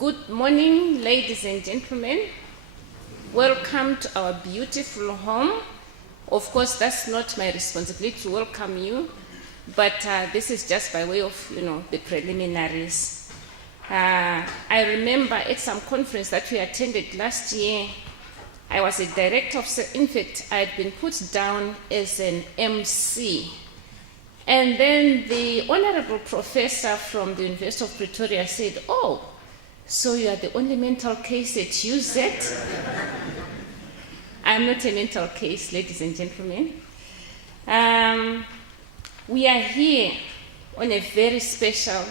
Good morning, ladies and gentlemen. Welcome to our beautiful home. Of course, that's not my responsibility to welcome you, but this is just by way of, the preliminaries. I remember at some conference that we attended last year, I was a director of, in fact, I had been put down as an MC. And then the honorable professor from the University of Pretoria said, "Oh, so you are the only mental case at UZ?" I'm not a mental case, ladies and gentlemen. We are here on a very special,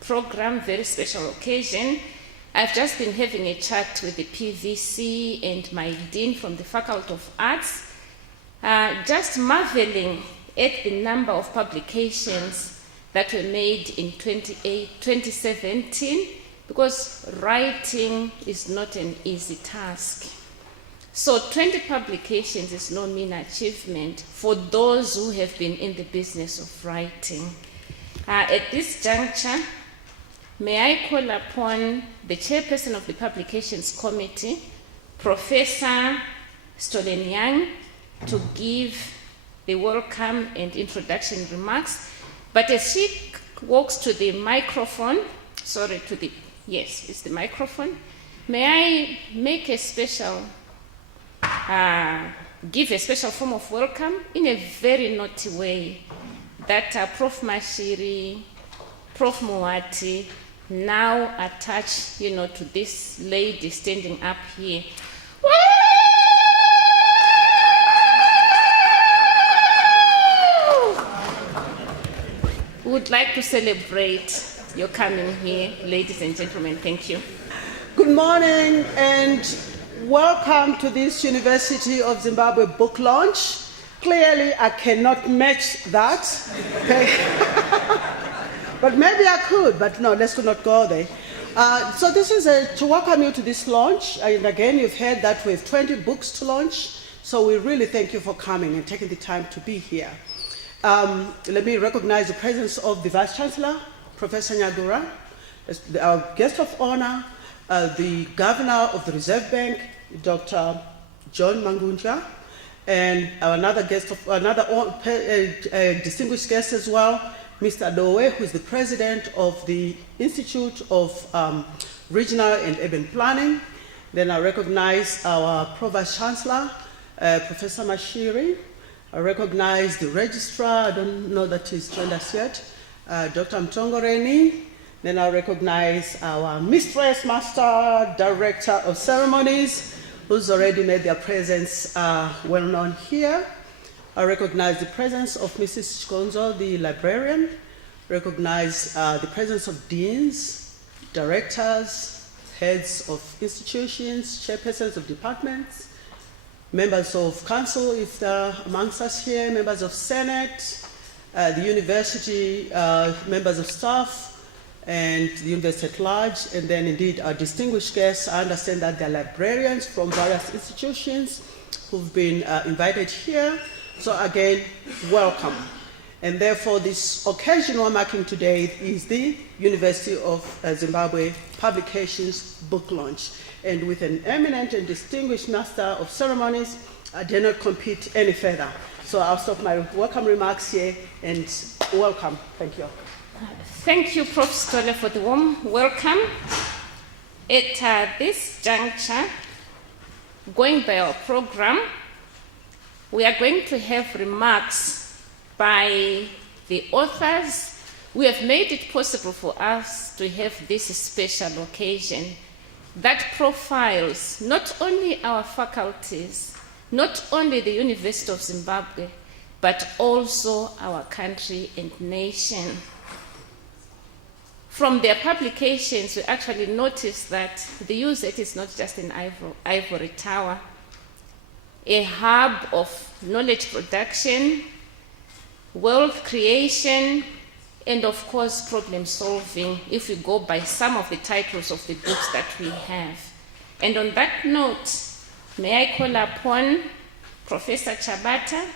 program, very special occasion. I've just been having a chat with the PVC and my dean from the Faculty of Arts, just marveling at the number of publications that were made in 2017, because writing is not an easy task. So 20 publications is no mean achievement for those who have been in the business of writing. At this juncture, may I call upon the chairperson of the Publications Committee, Professor Stolenyang, to give the welcome and introduction remarks. But as she walks to the microphone, yes, it's the microphone, may I make a special, give a special form of welcome in a very naughty way that Prof. Mashiri, Prof. Moati now attach, to this lady standing up here. We would like to celebrate your coming here, ladies and gentlemen. Thank you. Good morning and welcome to this University of Zimbabwe book launch. Clearly, I cannot match that. Okay. But maybe I could, but no, let's not go there. So this is to welcome you to this launch. And again, you've heard that we have 20 books to launch. So we really thank you for coming and taking the time to be here. Let me recognize the presence of the Vice-Chancellor, Professor Nyagura, our guest of honor, the Governor of the Reserve Bank, Dr. John Mangunja, and another distinguished guest as well, Mr. Adowe, who is the President of the Institute of Regional and Urban Planning. Then I recognize our Pro-Vice-Chancellor, Professor Mashiri. I recognize the registrar, I don't know that he's joined us yet, Dr. Mtongoreni. Then I recognize our Mistress Master Director of Ceremonies, who's already made their presence well known here. I recognize the presence of Mrs. Chikonzo, the librarian. Recognize the presence of deans, directors, heads of institutions, chairpersons of departments, members of council, if they're amongst us here, members of Senate, the university, members of staff, and the university at large, and then indeed our distinguished guests. I understand that they're librarians from various institutions who've been invited here. So again, welcome. And therefore, this occasion we're marking today is the University of Zimbabwe Publications book launch. And with an eminent and distinguished Master of Ceremonies, I dare not compete any further. So I'll stop my welcome remarks here and welcome. Thank you. Thank you, Prof. Stolle, for the warm welcome. At this juncture, going by our program, we are going to have remarks by the authors. We have made it possible for us to have this special occasion that profiles not only our faculties, not only the University of Zimbabwe, but also our country and nation. From their publications, we actually noticed that the UZ is not just an ivory tower, a hub of knowledge production, wealth creation, and of course, problem solving, if we go by some of the titles of the books that we have. And on that note, may I call upon Professor Chabata?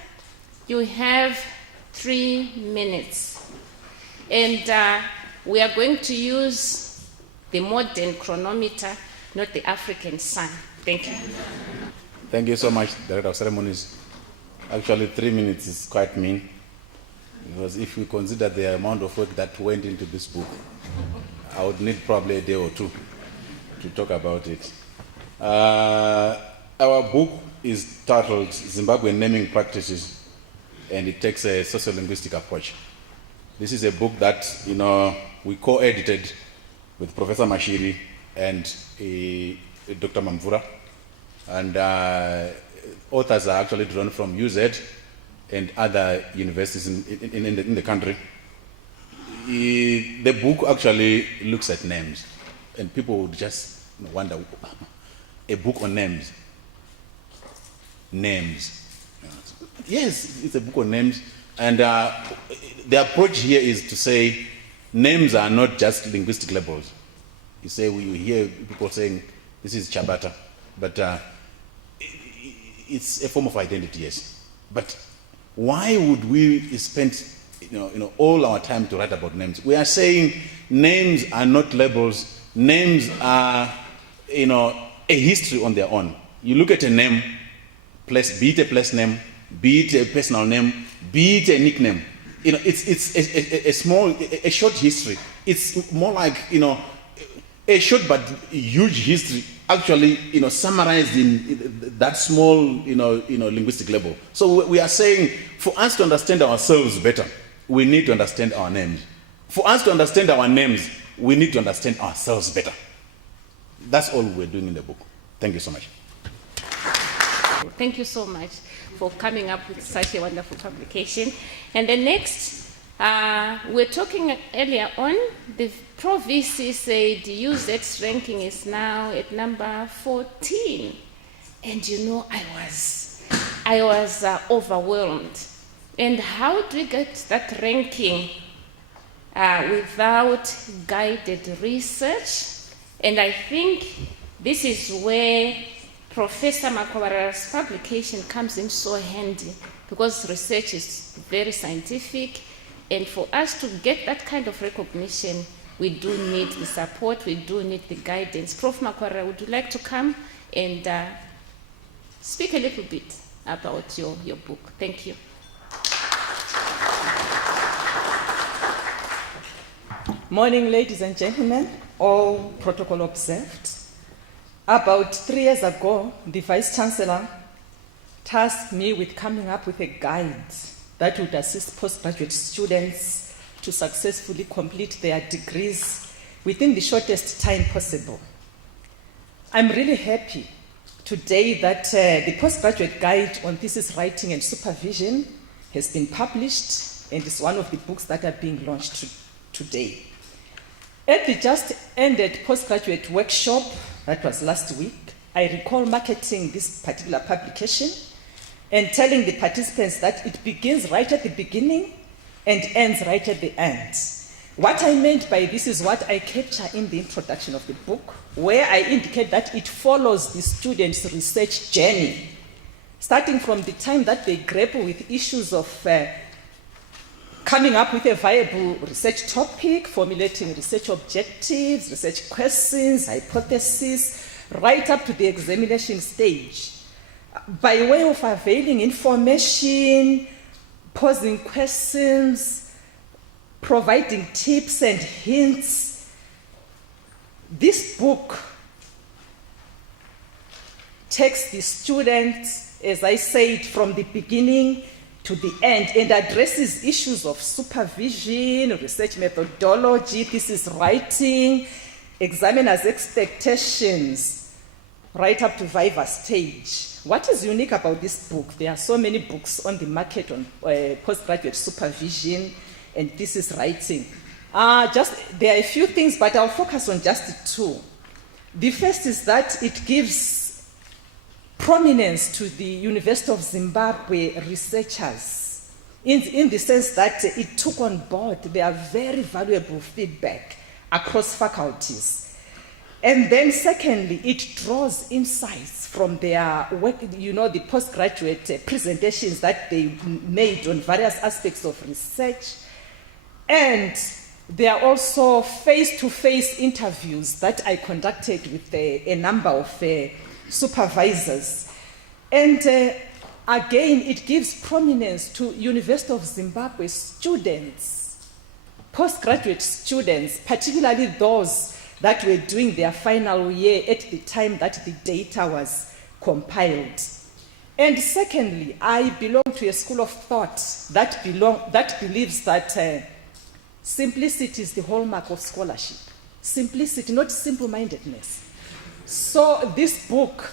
You have 3 minutes. And we are going to use the modern chronometer, not the African sun. Thank you. Thank you so much, Director of Ceremonies. Actually, 3 minutes is quite mean, because if we consider the amount of work that went into this book, I would need probably a day or two to talk about it. Our book is titled Zimbabwean Naming Practices, and it takes a sociolinguistic approach. This is a book that we co-edited with Professor Mashiri and Dr. Mamvura, and authors are actually drawn from UZ and other universities in the country. The book actually looks at names, and people would just wonder, a book on names. Names. Yes, it's a book on names, and the approach here is to say names are not just linguistic labels. You say, we hear people saying this is Chabata, but it's a form of identity, yes. But why would we spend all our time to write about names? We are saying names are not labels. Names are a history on their own. You look at a name, place, be it a place name, be it a personal name, be it a nickname. It's a short history. It's more like a short but huge history, actually summarized in that small linguistic level. So we are saying, for us to understand ourselves better, we need to understand our names. For us to understand our names, we need to understand ourselves better. That's all we're doing in the book. Thank you so much. Thank you so much for coming up with such a wonderful publication. And the next, we're talking earlier on, the Province said UZ's ranking is now at number 14. And I was overwhelmed. And how do we get that ranking without guided research? And I think this is where Professor Makwara's publication comes in so handy, because research is very scientific, and for us to get that kind of recognition, we do need the support, we do need the guidance. Prof. Makwara, would you like to come and speak a little bit about your book? Thank you. Morning, ladies and gentlemen, all protocol observed. About 3 years ago, the Vice-Chancellor tasked me with coming up with a guide that would assist postgraduate students to successfully complete their degrees within the shortest time possible. I'm really happy today that the postgraduate guide on thesis writing and supervision has been published and is one of the books that are being launched today. At the just ended postgraduate workshop, that was last week, I recall marketing this particular publication and telling the participants that it begins right at the beginning and ends right at the end. What I meant by this is what I capture in the introduction of the book, where I indicate that it follows the students' research journey, starting from the time that they grapple with issues of coming up with a viable research topic, formulating research objectives, research questions, hypotheses, right up to the examination stage, by way of availing information, posing questions, providing tips and hints. This book takes the students, as I said, from the beginning to the end, and addresses issues of supervision, research methodology, thesis writing, examiners' expectations, right up to viva stage. What is unique about this book? There are so many books on the market on postgraduate supervision and thesis writing. There are a few things, but I'll focus on just 2. The first is that it gives prominence to the University of Zimbabwe researchers in the sense that it took on board their very valuable feedback across faculties. And then secondly, it draws insights from their work, the postgraduate presentations that they made on various aspects of research. And There are also face-to-face interviews that I conducted with a number of supervisors. And again, it gives prominence to University of Zimbabwe students, postgraduate students, particularly those that were doing their final year at the time that the data was compiled. And secondly, I belong to a school of thought that believes that simplicity is the hallmark of scholarship. Simplicity, not simple-mindedness. So this book,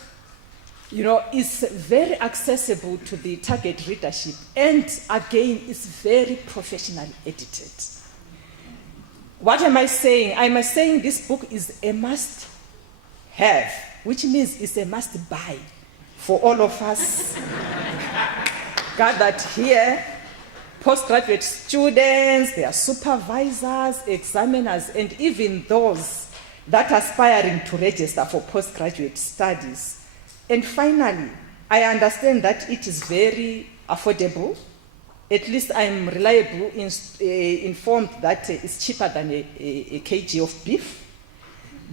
is very accessible to the target readership, and again, is very professionally edited. What am I saying? I'm saying this book is a must-have, which means it's a must-buy for all of us gathered here. Postgraduate students, their supervisors, examiners, and even those that are aspiring to register for postgraduate studies. And finally, I understand that it is very affordable. At least I'm reliably informed that it's cheaper than a kg of beef.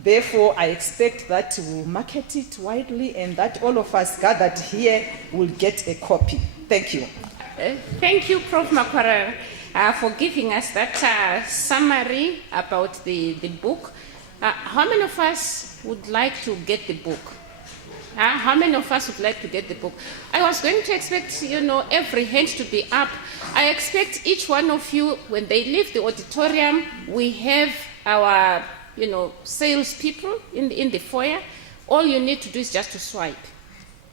Therefore, I expect that we'll market it widely and that all of us gathered here will get a copy. Thank you. Thank you, Prof. Makwara, for giving us that summary about the book. How many of us would like to get the book? How many of us would like to get the book? I was going to expect, every hand to be up. I expect each one of you, when they leave the auditorium, we have our, salespeople in the foyer. All you need to do is just to swipe.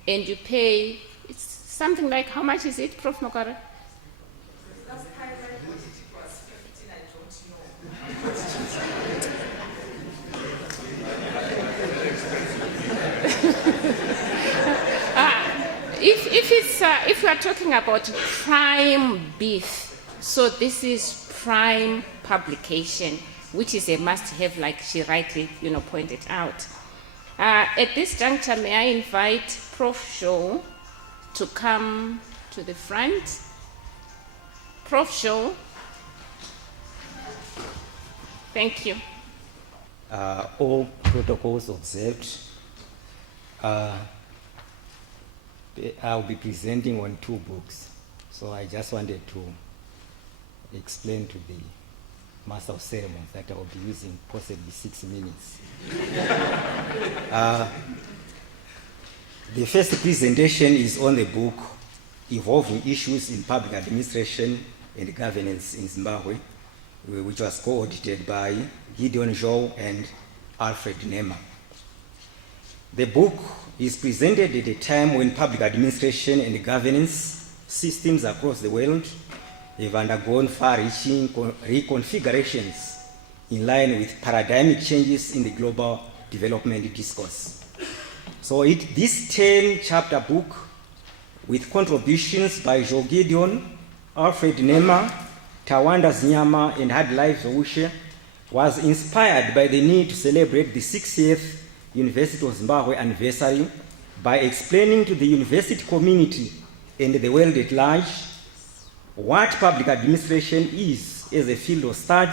And you pay, it's something like, how much is it, Prof. Makwara? Last time I bought it was 15, I don't know. If we are talking about prime beef, so this is prime publication, which is a must-have, like she rightly, pointed out. At this juncture, may I invite Prof. Shaw to come to the front. Prof. Shaw. Thank you. All protocols observed. I'll be presenting on 2 books, so I just wanted to explain to the Master of Ceremonies that I will be using possibly 6 minutes. The first presentation is on the book Evolving Issues in Public Administration and Governance in Zimbabwe, which was co-audited by Gideon Zhou and Alfred Nema. The book is presented at a time when public administration and governance systems across the world have undergone far-reaching reconfigurations in line with paradigmic changes in the global development discourse. So this 10-chapter book, with contributions by Joe Gideon, Alfred Nema, Tawanda Zinyama, and Hadlife Zoushe, was inspired by the need to celebrate the 60th University of Zimbabwe anniversary by explaining to the university community and the world at large what public administration is as a field of study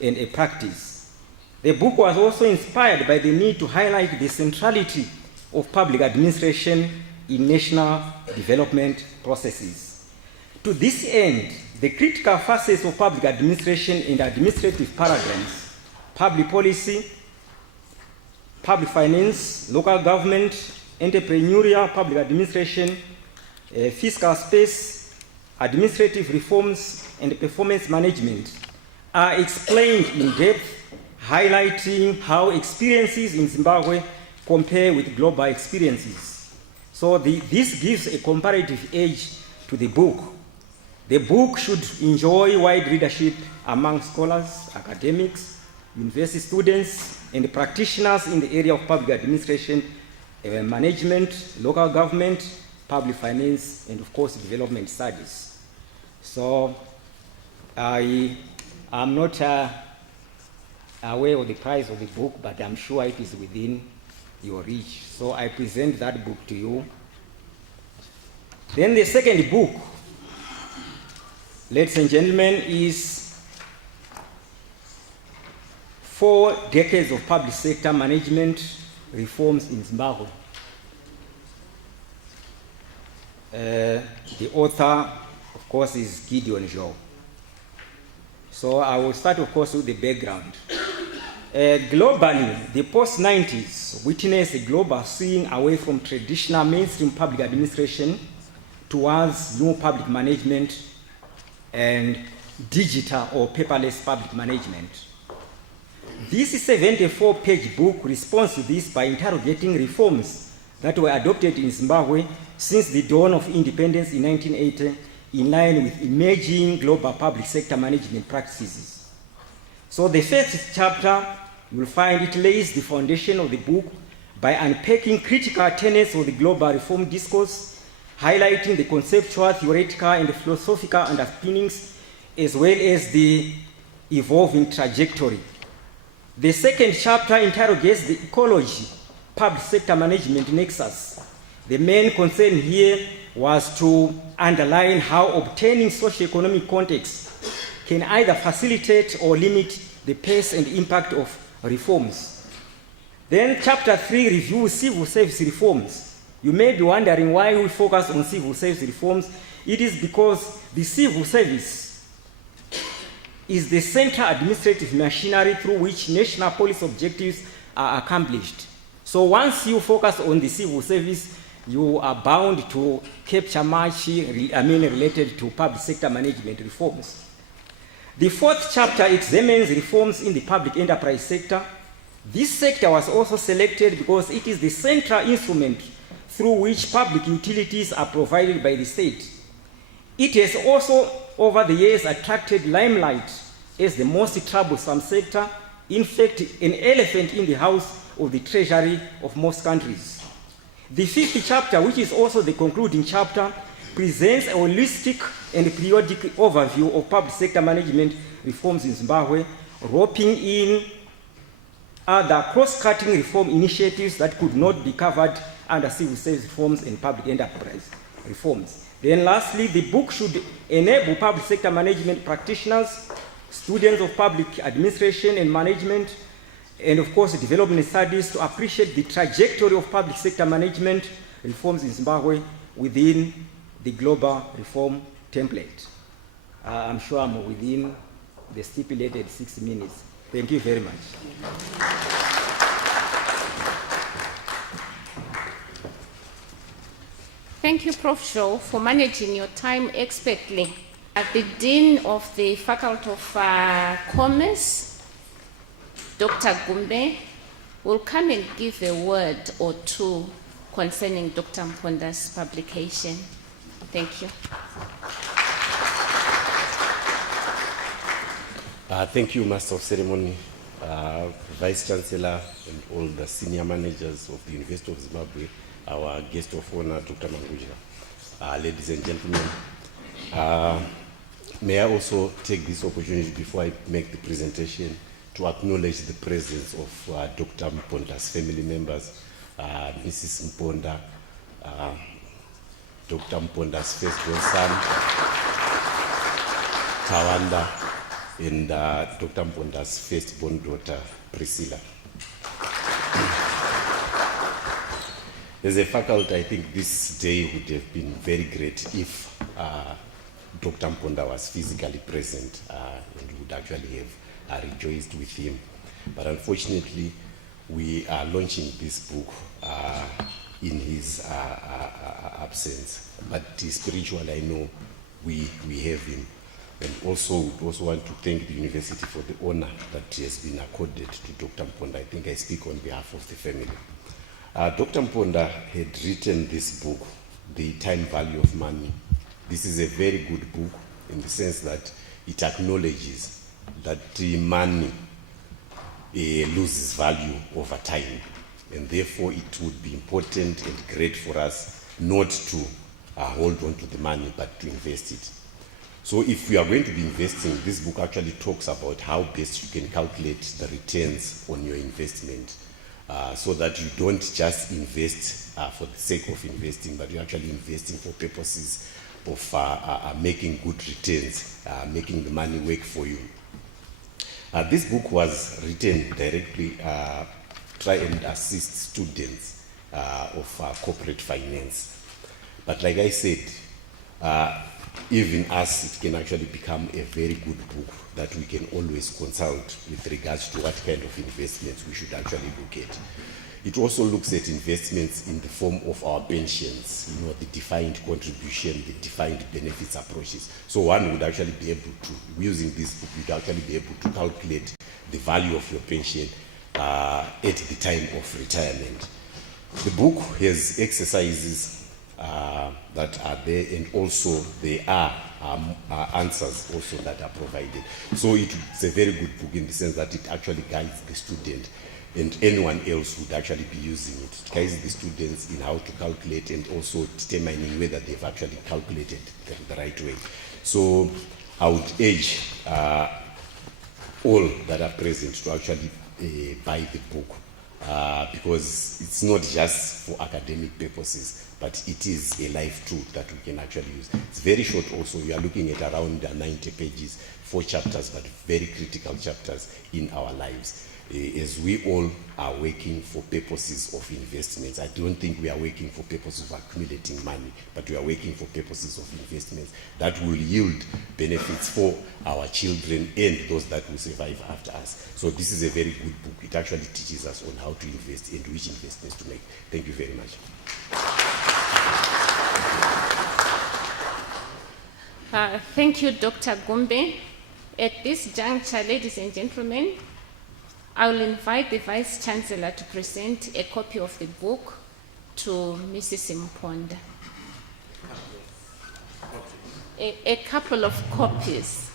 and a practice. The book was also inspired by the need to highlight the centrality of public administration in national development processes. To this end, the critical facets of public administration and administrative paradigms, public policy, public finance, local government, entrepreneurial public administration, fiscal space, administrative reforms, and performance management are explained in depth, highlighting how experiences in Zimbabwe compare with global experiences. So this gives a comparative edge to the book. The book should enjoy wide readership among scholars, academics, university students, and practitioners in the area of public administration, management, local government, public finance, and of course development studies. So I am not aware of the price of the book, but I'm sure it is within your reach. So I present that book to you. Then the second book, ladies and gentlemen, is 4 decades of public sector management reforms in Zimbabwe. The author, of course, is Gideon Joe. So I will start, of course, with the background. Globally, the post-90s witnessed a global swing away from traditional mainstream public administration towards new public management and digital or paperless public management. This 74-page book responds to this by interrogating reforms that were adopted in Zimbabwe since the dawn of independence in 1980 in line with emerging global public sector management practices. So the first chapter, you will find it lays the foundation of the book by unpacking critical tenets of the global reform discourse, highlighting the conceptual, theoretical, and philosophical underpinnings, as well as the evolving trajectory. The second chapter interrogates the ecology, public sector management nexus. The main concern here was to underline how obtaining socio-economic context can either facilitate or limit the pace and impact of reforms. Then chapter 3 reviews civil service reforms. You may be wondering why we focus on civil service reforms. It is because the civil service is the central administrative machinery through which national policy objectives are accomplished. So once you focus on the civil service, you are bound to capture much related to public sector management reforms. The fourth chapter examines reforms in the public enterprise sector. This sector was also selected because it is the central instrument through which public utilities are provided by the state. It has also, over the years, attracted limelight as the most troublesome sector, in fact, an elephant in the house of the treasury of most countries. The fifth chapter, which is also the concluding chapter, presents a holistic and periodic overview of public sector management reforms in Zimbabwe, roping in other cross-cutting reform initiatives that could not be covered under civil service reforms and public enterprise reforms. Then lastly, the book should enable public sector management practitioners, students of public administration and management, and of course development studies to appreciate the trajectory of public sector management reforms in Zimbabwe within the global reform template. I'm sure I'm within the stipulated 6 minutes. Thank you very much. Thank you, Prof. Shaw, for managing your time expertly. As the Dean of the Faculty of Commerce, Dr. Gumbe will come and give a word or two concerning Dr. Mponda's publication. Thank you. Thank you, Master of Ceremony, Vice Chancellor, and all the senior managers of the University of Zimbabwe, our guest of honor, Dr. Manguja. Ladies and gentlemen, may I also take this opportunity before I make the presentation to acknowledge the presence of Dr. Mponda's family members, Mrs. Mponda, Dr. Mponda's firstborn son, Tawanda, and Dr. Mponda's firstborn daughter, Priscilla. As a faculty, I think this day would have been very great if Dr. Mponda was physically present and would actually have rejoiced with him. But unfortunately, we are launching this book in his absence. But spiritually, I know we have him. And also, we also want to thank the university for the honor that has been accorded to Dr. Mponda. I think I speak on behalf of the family. Dr. Mponda had written this book, The Time Value of Money. This is a very good book in the sense that it acknowledges that money loses value over time, and therefore it would be important and great for us not to hold on to the money but to invest it. So if we are going to be investing, this book actually talks about how best you can calculate the returns on your investment so that you don't just invest for the sake of investing, but you're actually investing for purposes of making good returns, making the money work for you. This book was written directly try and assist students of corporate finance. But like I said, even us, it can actually become a very good book that we can always consult with regards to what kind of investments we should actually look at. It also looks at investments in the form of our pensions, you know, the defined contribution, the defined benefits approaches. So one would actually be able to, using this book, you'd actually be able to calculate the value of your pension at the time of retirement. The book has exercises that are there, and also there are answers also that are provided. So it's a very good book in the sense that it actually guides the student and anyone else would actually be using it. It guides the students in how to calculate and also determining whether they've actually calculated the right way. So I would urge all that are present to actually buy the book because it's not just for academic purposes, but it is a life tool that we can actually use. It's very short also. We are looking at around 90 pages, 4 chapters, but very critical chapters in our lives. As we all are working for purposes of investments. I don't think we are working for purposes of accumulating money, but we are working for purposes of investments that will yield benefits for our children and those that will survive after us. So this is a very good book. It actually teaches us on how to invest and which investments to make. Thank you very much. Thank you, Dr. Gumbe. At this juncture, ladies and gentlemen, I will invite the Vice Chancellor to present a copy of the book to Mrs. Mponda. A couple of copies.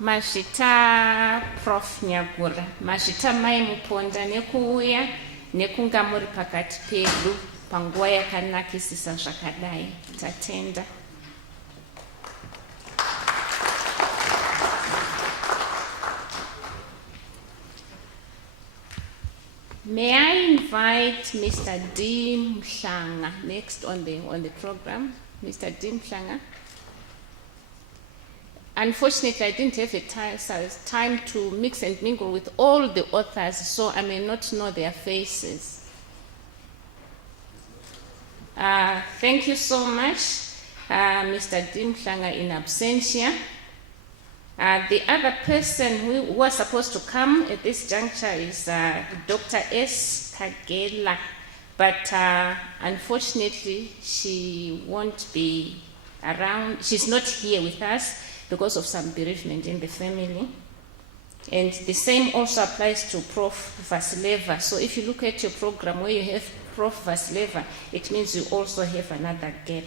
Mashita Prof Nyagura, Mashita Mai Mponda nekuuya nekunga muri pakati pedu panguva yakanakisisa zvakadai. Tatenda. May I invite Mr. D. Mhlanga next on the program? Mr. D. Mhlanga. Unfortunately, I didn't have time to mix and mingle with all the authors, so I may not know their faces. Thank you so much, Mr. Dim Mhlanga in absentia. The other person who was supposed to come at this juncture is Dr. S. Kagela, but unfortunately, she won't be around. She's not here with us because of some bereavement in the family. And the same also applies to Prof. Vasileva. So if you look at your program where you have Prof. Vasileva, it means you also have another gap.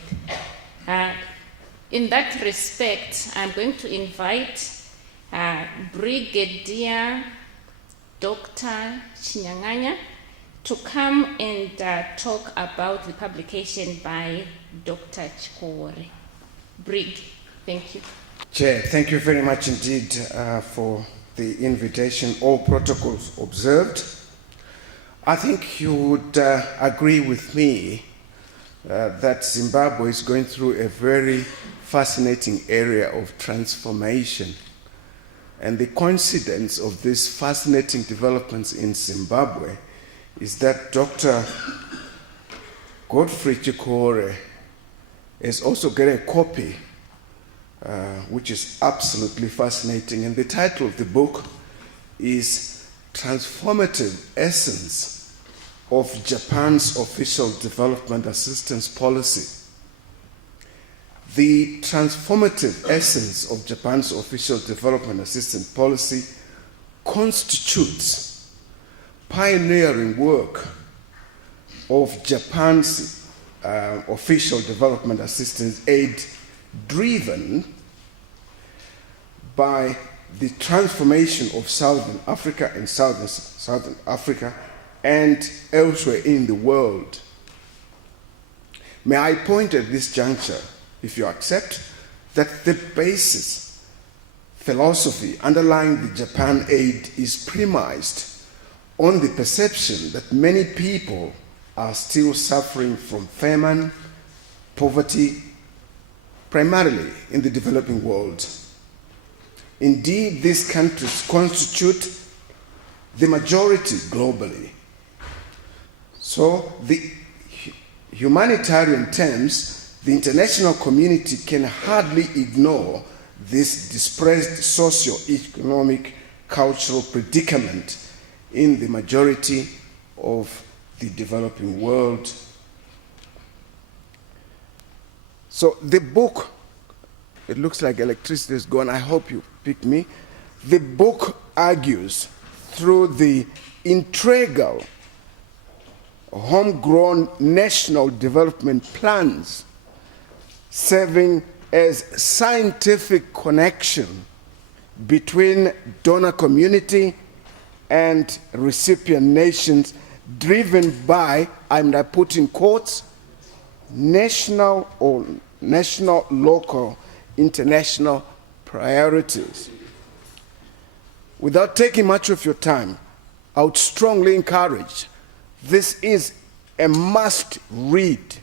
In that respect, I'm going to invite Brigadier Dr. Chinyanganya to come and talk about the publication by Dr. Chikore. Brig, thank you. Chair, thank you very much indeed for the invitation. All protocols observed. I think you would agree with me that Zimbabwe is going through a very fascinating area of transformation. And the coincidence of these fascinating developments in Zimbabwe is that Dr. Godfrey Chikore has also got a copy which is absolutely fascinating. And the title of the book is Transformative Essence of Japan's Official Development Assistance Policy. The transformative essence of Japan's Official Development Assistance Policy constitutes pioneering work of Japan's official development assistance aid driven by the transformation of Southern Africa and Southern Africa and elsewhere in the world. May I point at this juncture, if you accept, that the basis philosophy underlying the Japan aid is premised on the perception that many people are still suffering from famine, poverty, primarily in the developing world. Indeed, these countries constitute the majority globally. So, the humanitarian terms, the international community can hardly ignore this depressed socio-economic cultural predicament in the majority of the developing world. So the book, it looks like electricity is gone. I hope you pick me. The book argues through the integral homegrown national development plans serving as scientific connection between donor community and recipient nations, driven by, I'm going to put in quotes, national, local, international priorities. Without taking much of your time, I would strongly encourage, this is a must-read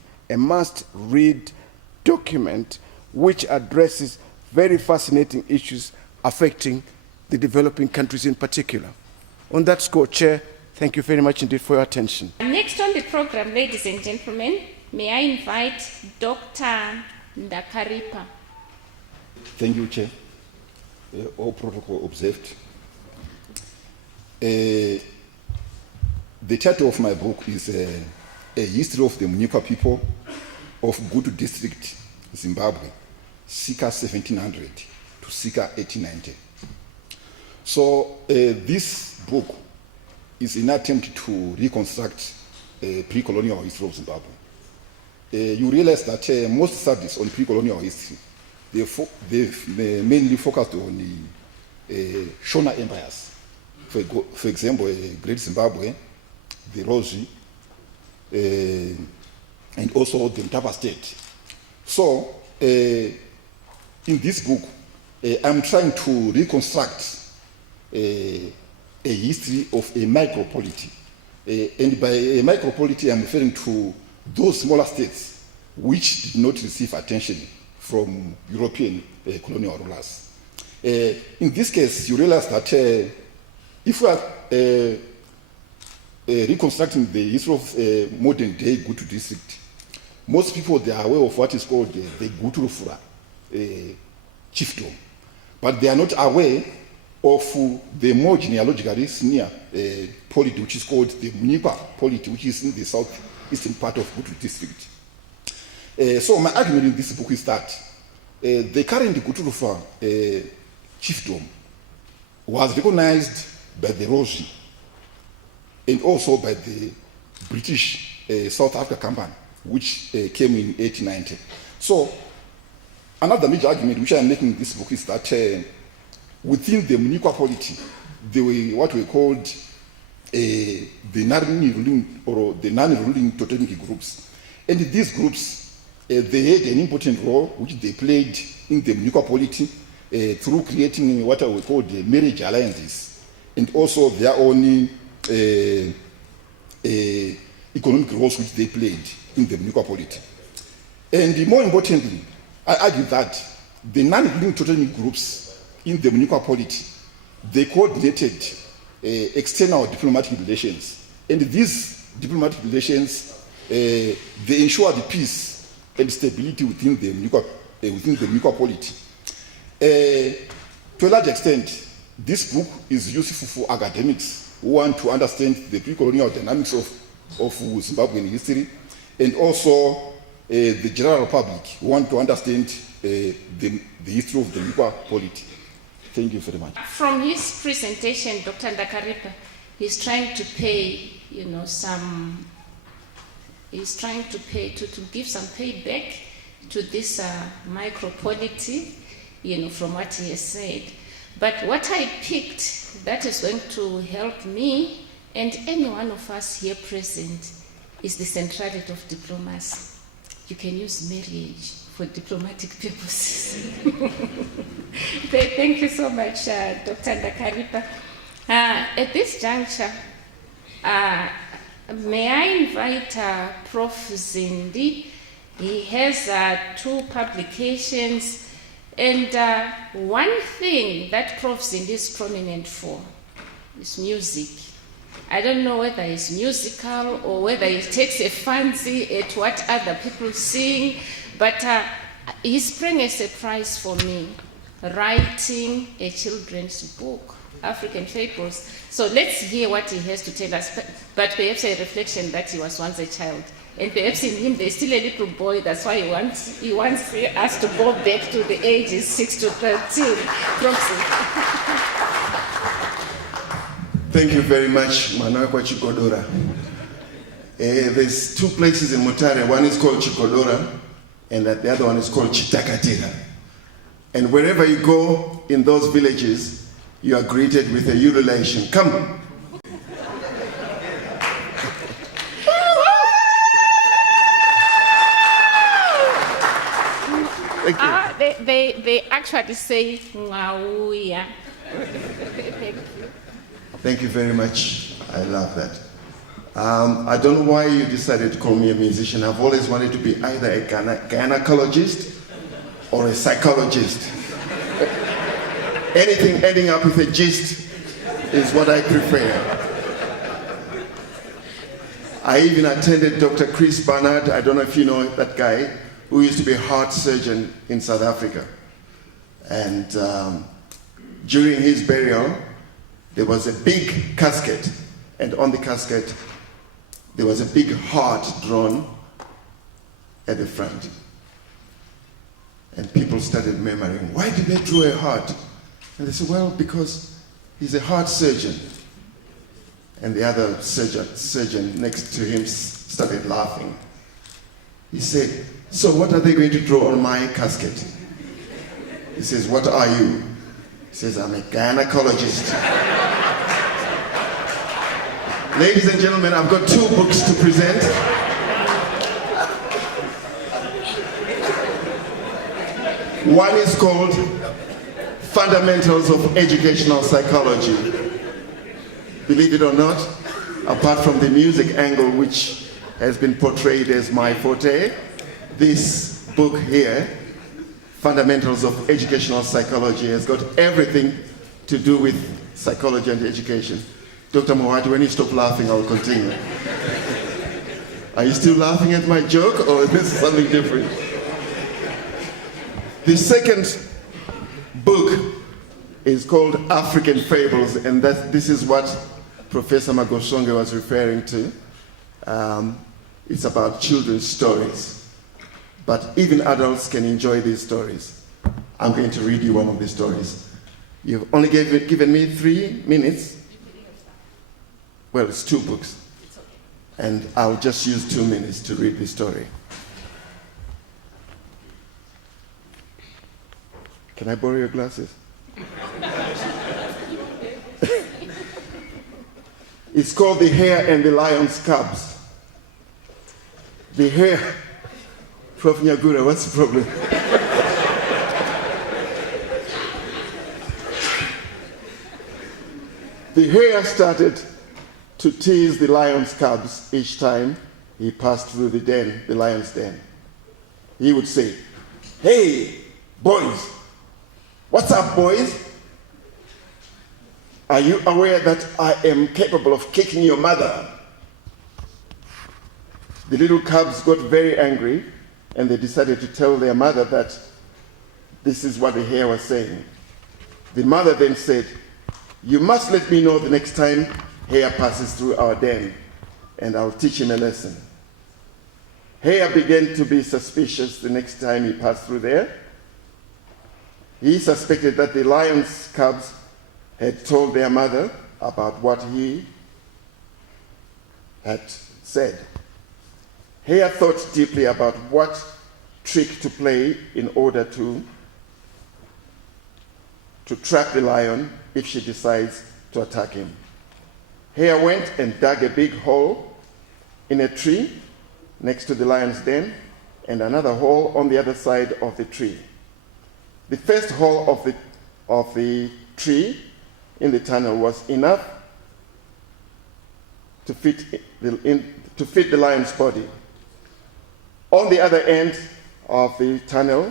document which addresses very fascinating issues affecting the developing countries in particular. On that score, Chair, thank you very much indeed for your attention. Next on the program, ladies and gentlemen, may I invite Dr. Ndakaripa. Thank you, Chair. All protocol observed. The title of my book is A History of the Mnyika People of Gutu District, Zimbabwe, circa 1700 to circa 1890. So this book is an attempt to reconstruct a pre-colonial history of Zimbabwe. You realize that most studies on pre-colonial history, they mainly focused on the Shona empires. For example, Great Zimbabwe, the Rozi, and also the Mtapa State. So, in this book, I'm trying to reconstruct a history of a micropolity. And by a micropolity, I'm referring to those smaller states which did not receive attention from European colonial rulers. In this case, you realize that if we are reconstructing the history of modern day Gutu district, most people they are aware of what is called the Gutu Rufura chiefdom, but they are not aware of the more genealogically senior polity, which is called the Mnyika polity, which is in the southeastern part of Gutu district. So my argument in this book is that the current Gutu Rufura chiefdom was recognized by the Rozi and also by the British South Africa Company, which came in 1890. So another major argument which I'm making in this book is that within the Mnyika polity, there were what we called the non-ruling or the non-ruling totemic groups. And these groups, they had an important role which they played in the Mnyika polity through creating what we call the marriage alliances and also their own economic roles which they played in the Mnyika polity. And more importantly, I argue that the non-ruling totemic groups in the Mnyika polity, they coordinated external diplomatic relations. And these diplomatic relations, they ensured peace and stability within the Mnyika polity. To a large extent, this book is useful for academics who want to understand the pre-colonial dynamics of Zimbabwean history, and also the general public who want to understand the history of the Mnyika polity. Thank you very much. From his presentation, Dr. Ndakaripa, he's trying to pay, some is trying to give some payback to this micropolity, from what he has said. But what I picked that is going to help me and any one of us here present is the centrality of diplomacy. You can use marriage for diplomatic purposes. Thank you so much, Dr. Ndakaripa. At this juncture, may I invite Prof. Zindi? He has 2 publications, and one thing that Prof. Zindi is prominent for is music. I don't know whether it's musical or whether he takes a fancy at what other people sing, but he sprang a surprise for me, writing a children's book, African Fables. So let's hear what he has to tell us, but perhaps a reflection that he was once a child. And perhaps in him there's still a little boy, that's why he wants us to go back to the ages 6 to 13. Thank you very much, Manakwa Chikodora. There's 2 places in Mutare. One is called Chikodora, and the other one is called Chitakatira. And wherever you go in those villages, you are greeted with a ululation. Come. They actually say Ngauya. Thank you. Thank you very much. I love that. I don't know why you decided to call me a musician. I've always wanted to be either a gynecologist or a psychologist. Anything ending up with a gist is what I prefer. I even attended Dr. Chris Barnard, I don't know if you know that guy, who used to be a heart surgeon in South Africa. And during his burial, there was a big casket, and on the casket, there was a big heart drawn at the front. And people started murmuring, why did they draw a heart? And they said, well, because he's a heart surgeon. And the other surgeon next to him started laughing. He said, so what are they going to draw on my casket? He says, what are you? He says, I'm a gynecologist. Ladies and gentlemen, I've got 2 books to present. One is called Fundamentals of Educational Psychology. Believe it or not, apart from the music angle, which has been portrayed as my forte, this book here, Fundamentals of Educational Psychology, has got everything to do with psychology and education. Dr. Mohati, when you stop laughing, I'll continue. Are you still laughing at my joke, or is this something different? The second book is called African Fables, and this is what Professor Magosonge was referring to. It's about children's stories, but even adults can enjoy these stories. I'm going to read you one of these stories. You've only given me 3 minutes. Well, it's 2 books, and I'll just use 2 minutes to read the story. Can I borrow your glasses? It's called The Hare and the Lion's Cubs. The hare, Prof. Nyagura, what's the problem? The hare started to tease the lion's cubs each time he passed through the lion's den. He would say, hey, boys, what's up, boys? Are you aware that I am capable of kicking your mother? The little cubs got very angry, and they decided to tell their mother that this is what the hare was saying. The mother then said, you must let me know the next time Hare passes through our den, and I'll teach him a lesson. Hare began to be suspicious the next time he passed through there. He suspected that the lion's cubs had told their mother about what he had said. Hare thought deeply about what trick to play in order to trap the lion if she decides to attack him. Hare went and dug a big hole in a tree next to the lion's den and another hole on the other side of the tree. The first hole of the tree in the tunnel was enough to fit the lion's body. On the other end of the tunnel,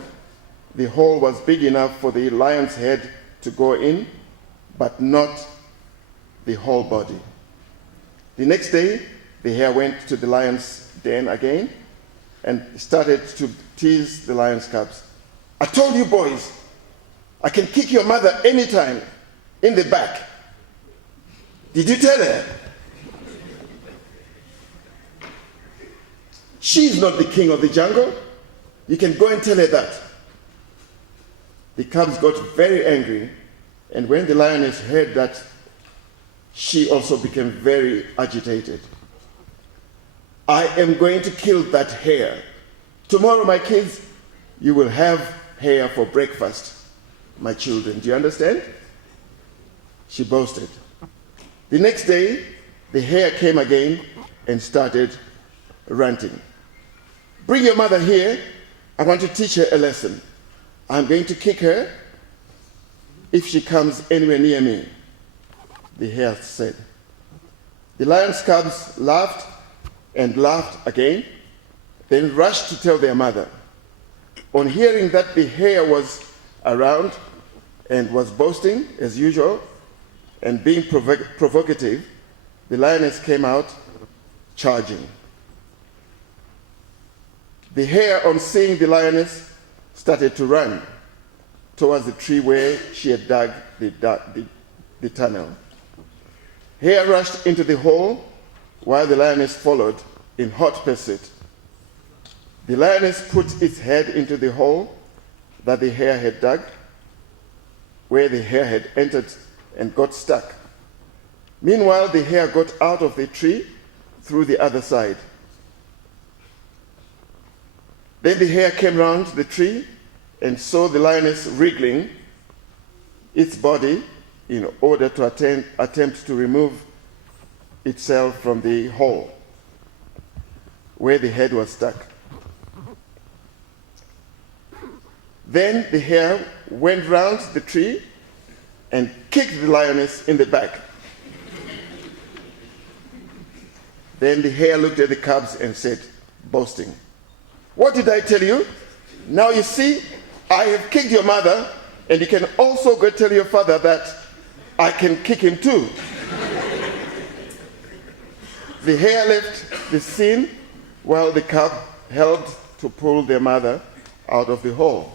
the hole was big enough for the lion's head to go in, but not the whole body. The next day, the hare went to the lion's den again and started to tease the lion's cubs. I told you boys, I can kick your mother anytime in the back. Did you tell her? She's not the king of the jungle. You can go and tell her that. The cubs got very angry, and when the lioness heard that, she also became very agitated. I am going to kill that hare. Tomorrow, my kids, you will have hare for breakfast. My children, do you understand? She boasted. The next day, the hare came again and started ranting. Bring your mother here. I want to teach her a lesson. I'm going to kick her if she comes anywhere near me, the hare said. The lion's cubs laughed and laughed again, then rushed to tell their mother. On hearing that the hare was around and was boasting as usual and being provocative, the lioness came out charging. The hare, on seeing the lioness, started to run towards the tree where she had dug the tunnel. Hare rushed into the hole while the lioness followed in hot pursuit. The lioness put its head into the hole that the hare had dug, where the hare had entered and got stuck. Meanwhile, the hare got out of the tree through the other side. Then the hare came round the tree and saw the lioness wriggling its body in order to attempt to remove itself from the hole where the head was stuck. Then the hare went round the tree and kicked the lioness in the back. Then the hare looked at the cubs and said, boasting, "What did I tell you? Now you see, I have kicked your mother, and you can also go tell your father that I can kick him too." The hare left the scene while the cub helped to pull their mother out of the hole.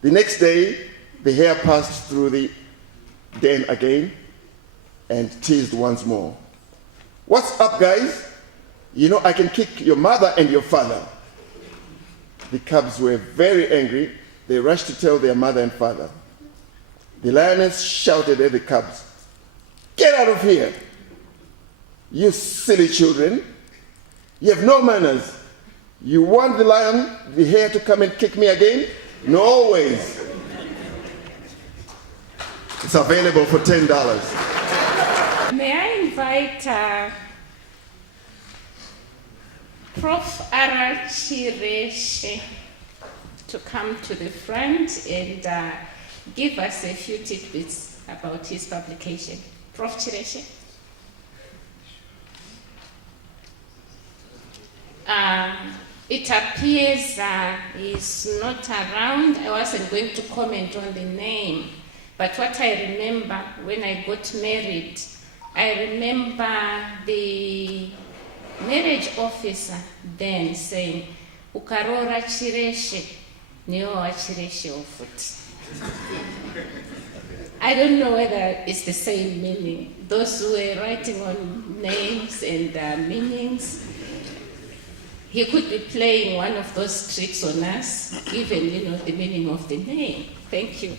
The next day, the hare passed through the den again and teased once more. "What's up, guys? You know I can kick your mother and your father." The cubs were very angry. They rushed to tell their mother and father. The lioness shouted at the cubs, "Get out of here! You silly children! You have no manners. You want the hare to come and kick me again? No ways." It's available for $10. May I invite Prof. Arachireshe to come to the front and give us a few tidbits about his publication. Prof. Chireshe. It appears he's not around. I wasn't going to comment on the name, but what I remember when I got married, I remember the marriage officer then saying, "Ukarora Chireshe, niyo wa Chireshe ofuti." I don't know whether it's the same meaning. Those who were writing on names and meanings, he could be playing one of those tricks on us, even, the meaning of the name. Thank you.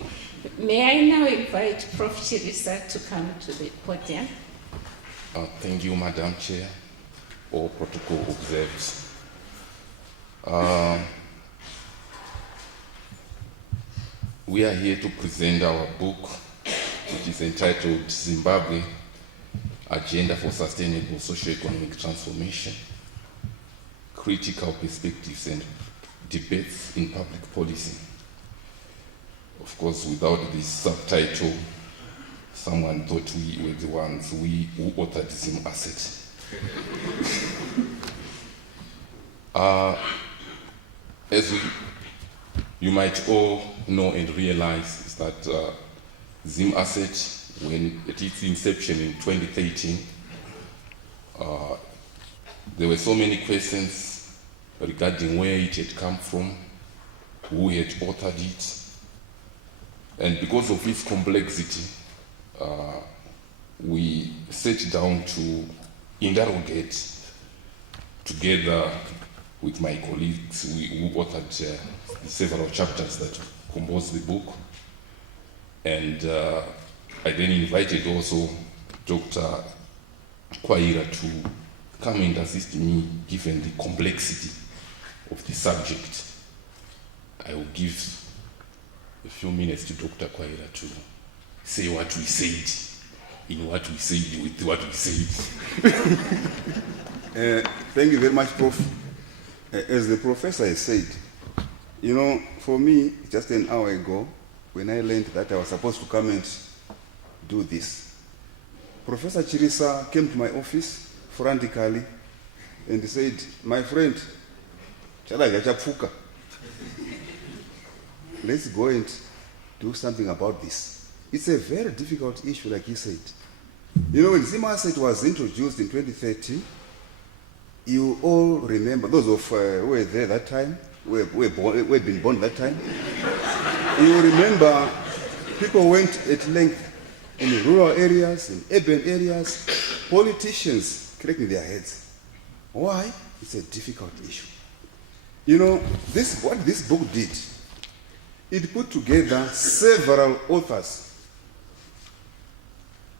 May I now invite Prof. Chirisa to come to the podium? Thank you, Madam Chair. all protocol observed. We are here to present our book, which is entitled Zimbabwe, Agenda for Sustainable Socio-Economic Transformation, Critical Perspectives and Debates in Public Policy. Of course, without this subtitle, someone thought we were the ones who authored Zim Asset. As you might all know and realize, is that Zim Asset, when at its inception in 2013, there were so many questions regarding where it had come from, who had authored it, and because of its complexity, we sat down to interrogate together with my colleagues who authored several chapters that compose the book. And I then invited also Dr. Kwaira to come and assist me, given the complexity of the subject. I will give a few minutes to Dr. Kwaira to say what we said, in what we said, with what we said. Thank you very much, Prof. As the professor has said, you know, for me, just an hour ago, when I learned that I was supposed to come and do this, Professor Chirisa came to my office frantically and said, my friend, let's go and do something about this. It's a very difficult issue, like he said. You know, when Zim Asset was introduced in 2013, you all remember, those of who were there that time, who had been born that time, you remember people went at length in rural areas, in urban areas, politicians cracking their heads. Why? It's a difficult issue. You know, what this book did, it put together several authors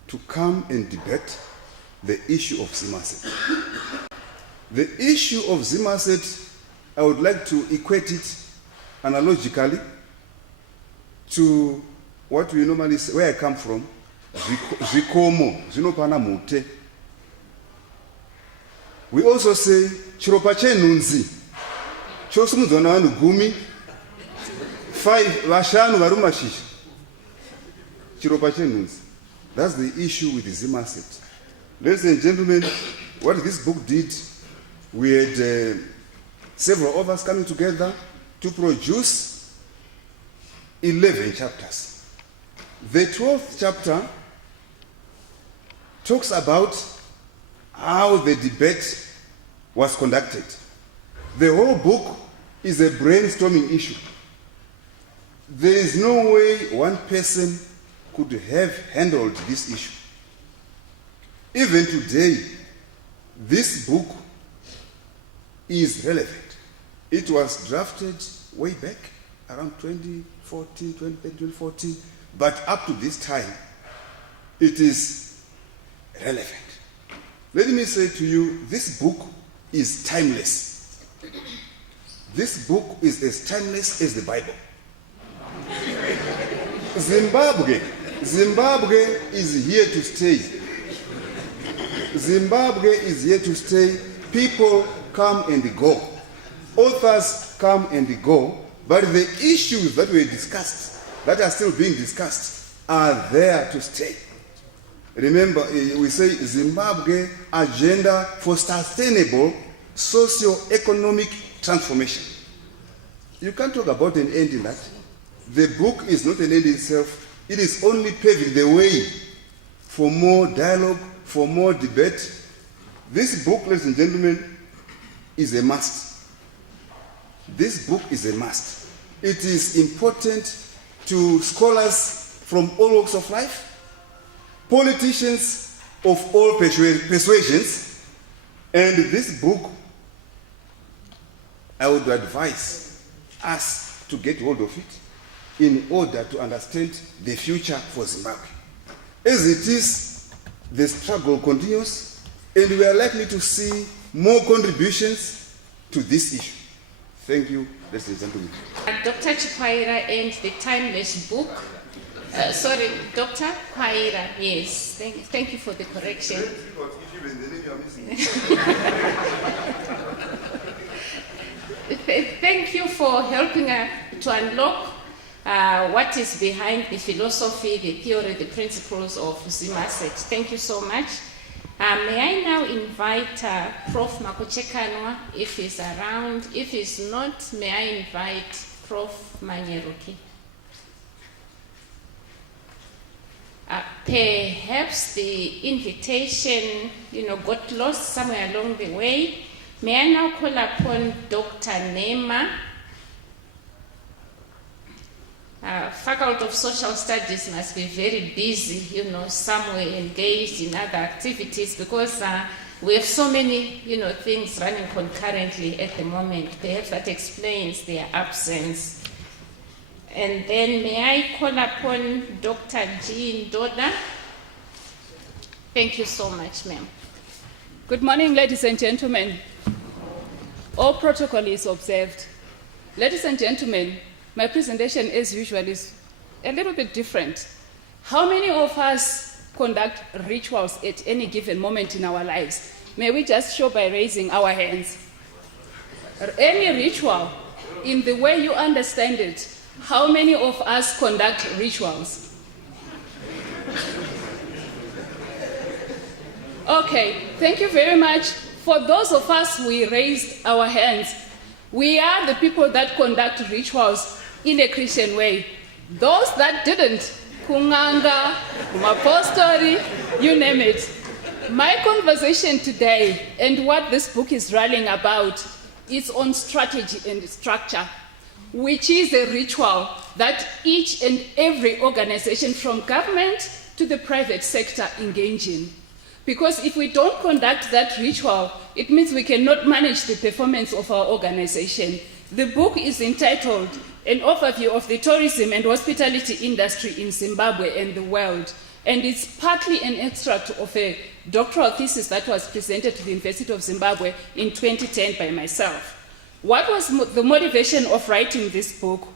to come and debate the issue of Zim Asset. The issue of Zim Asset, I would like to equate it analogically to what we normally say, where I come from, Zikomo, Zinopana Mute. We also say, Chiropache Nunzi, Chosumuzona Wanu Gumi, 5 Vashanu Varumashish, Chiropache Nunzi. That's the issue with the Zim Asset. Ladies and gentlemen, what this book did, we had several authors coming together to produce 11 chapters. The 12th chapter talks about how the debate was conducted. The whole book is a brainstorming issue. There is no way one person could have handled this issue. Even today, this book is relevant. It was drafted way back around 2014, but up to this time, it is relevant. Let me say to you, this book is timeless. This book is as timeless as the Bible. Zimbabwe is here to stay. Zimbabwe is here to stay. People come and go. Authors come and go. But the issues that were discussed, that are still being discussed, are there to stay. Remember, we say Zimbabwe Agenda for Sustainable Socio-Economic Transformation. You can't talk about an end in that. The book is not an end in itself. It is only paving the way for more dialogue, for more debate. This book, ladies and gentlemen, is a must. This book is a must. It is important to scholars from all walks of life, politicians of all persuasions, and this book, I would advise us to get hold of it in order to understand the future for Zimbabwe. As it is, the struggle continues, and we are likely to see more contributions to this issue. Thank you, ladies and gentlemen. Dr. Chikwaira and the Timeless Book. Sorry, Dr. Kwaira, yes. Thank you for the correction. Thank you for helping to unlock what is behind the philosophy, the theory, the principles of Zimaset. Thank you so much. May I now invite Prof. Makochekanwa, if he's around. If he's not, may I invite Prof. Manyeruki. Perhaps the invitation, got lost somewhere along the way. May I now call upon Dr. Nema, Faculty of Social Studies must be very busy, somewhere engaged in other activities because we have so many, things running concurrently at the moment. Perhaps that explains their absence. And then may I call upon Dr. Jean Doda. Thank you so much, ma'am. Good morning, ladies and gentlemen. All protocol is observed. Ladies and gentlemen, my presentation, as usual, is a little bit different. How many of us conduct rituals at any given moment in our lives? May we just show by raising our hands? Any ritual, in the way you understand it, how many of us conduct rituals? Okay, thank you very much. For those of us who raised our hands, we are the people that conduct rituals in a Christian way. Those that didn't, Kunganga, Kumapostori, you name it. My conversation today and what this book is rallying about is on strategy and structure, which is a ritual that each and every organization from government to the private sector engage in. Because if we don't conduct that ritual, it means we cannot manage the performance of our organization. The book is entitled An Overview of the Tourism and Hospitality Industry in Zimbabwe and the World. And it's partly an extract of a doctoral thesis that was presented to the University of Zimbabwe in 2010 by myself. What was the motivation of writing this book?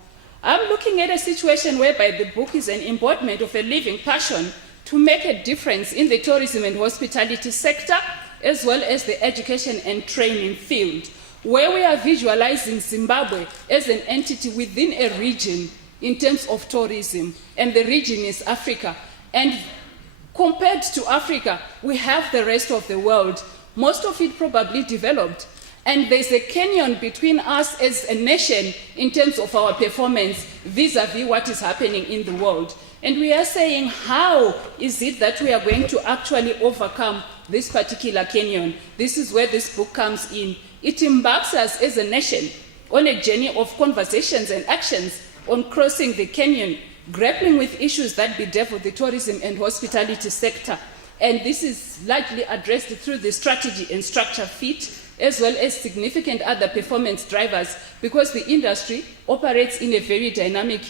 I'm looking at a situation whereby the book is an embodiment of a living passion to make a difference in the tourism and hospitality sector, as well as the education and training field, where we are visualizing Zimbabwe as an entity within a region in terms of tourism, and the region is Africa. And compared to Africa, we have the rest of the world, most of it probably developed. And there's a canyon between us as a nation in terms of our performance vis-a-vis what is happening in the world. And we are saying, how is it that we are going to actually overcome this particular canyon? This is where this book comes in. It embarks us as a nation on a journey of conversations and actions on crossing the canyon, grappling with issues that bedevil the tourism and hospitality sector. And this is largely addressed through the strategy and structure fit, as well as significant other performance drivers, because the industry operates in a very dynamic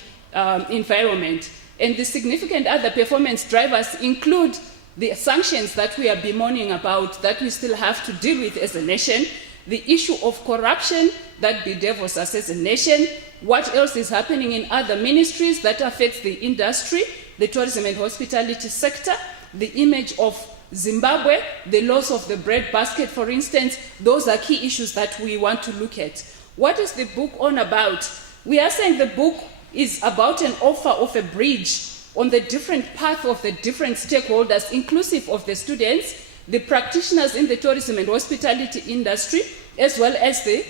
environment. And the significant other performance drivers include the sanctions that we are bemoaning about, that we still have to deal with as a nation, the issue of corruption that bedevils us as a nation, what else is happening in other ministries that affects the industry, the tourism and hospitality sector, the image of Zimbabwe, the loss of the bread basket, for instance. Those are key issues that we want to look at. What is the book on about? We are saying the book is about an offer of a bridge on the different path of the different stakeholders, inclusive of the students, the practitioners in the tourism and hospitality industry, as well as the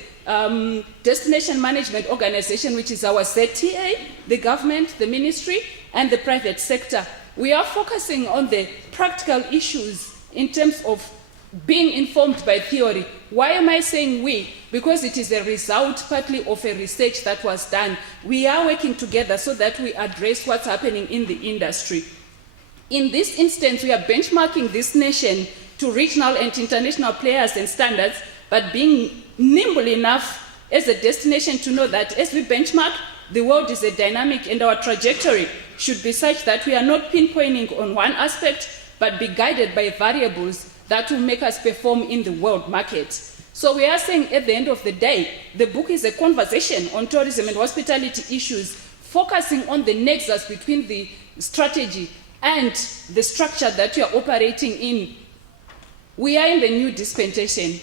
destination management organization, which is our ZTA, the government, the ministry, and the private sector. We are focusing on the practical issues in terms of being informed by theory. Why am I saying we? Because it is a result partly of a research that was done. We are working together so that we address what's happening in the industry. In this instance, we are benchmarking this nation to regional and international players and standards, but being nimble enough as a destination to know that as we benchmark, the world is a dynamic, and our trajectory should be such that we are not pinpointing on one aspect, but be guided by variables that will make us perform in the world market. So we are saying at the end of the day, the book is a conversation on tourism and hospitality issues, focusing on the nexus between the strategy and the structure that you are operating in. We are in the new dispensation.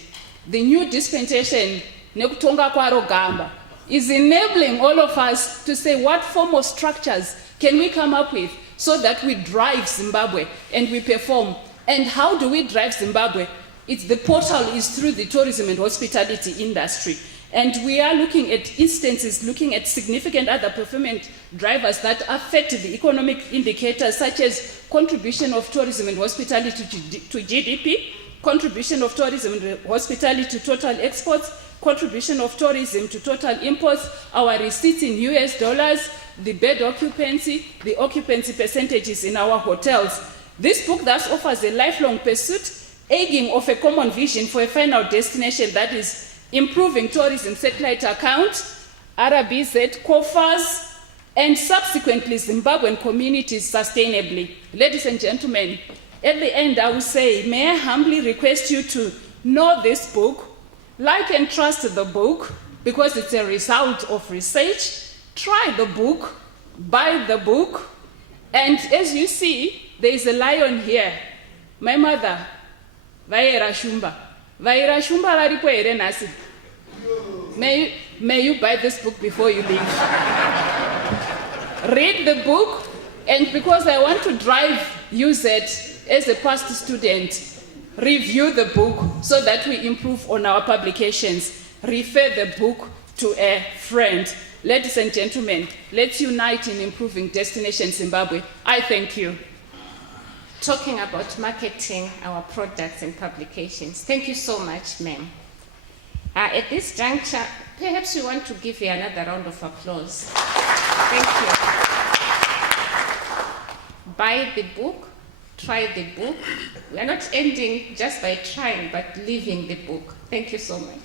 The new dispensation, nekutonga kwaro gamba, is enabling all of us to say what form of structures can we come up with so that we drive Zimbabwe and we perform. And how do we drive Zimbabwe? It's the portal is through the tourism and hospitality industry. And we are looking at instances, looking at significant other performance drivers that affect the economic indicators, such as contribution of tourism and hospitality to GDP, contribution of tourism and hospitality to total exports, contribution of tourism to total imports, our receipts in US dollars, the bed occupancy, the occupancy percentages in our hotels. This book thus offers a lifelong pursuit, aiming of a common vision for a final destination that is improving tourism satellite account, RBZ, COFAs, and subsequently Zimbabwean communities sustainably. Ladies and gentlemen, at the end I will say, may I humbly request you to know this book, like and trust the book, because it's a result of research. Try the book, buy the book, and as you see, there is a lion here. My mother, Vaira Shumba. Vaira Shumba varipo here nasi. May you buy this book before you leave. Read the book, and because I want to drive UZ as a past student, review the book so that we improve on our publications. Refer the book to a friend. Ladies and gentlemen, let's unite in improving Destination Zimbabwe. I thank you. Talking about marketing our products and publications. Thank you so much, ma'am. At this juncture, perhaps we want to give you another round of applause. Thank you. Buy the book, try the book. We are not ending just by trying, but living the book. Thank you so much.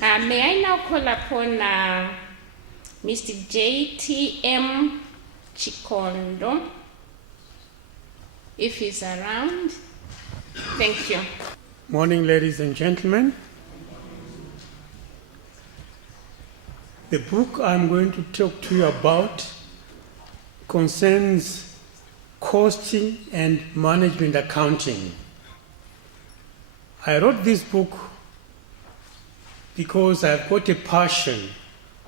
May I now call upon Mr. J.T.M. Chikondo, if he's around. Thank you. Morning, ladies and gentlemen. The book I'm going to talk to you about concerns costing and management accounting. I wrote this book because I've got a passion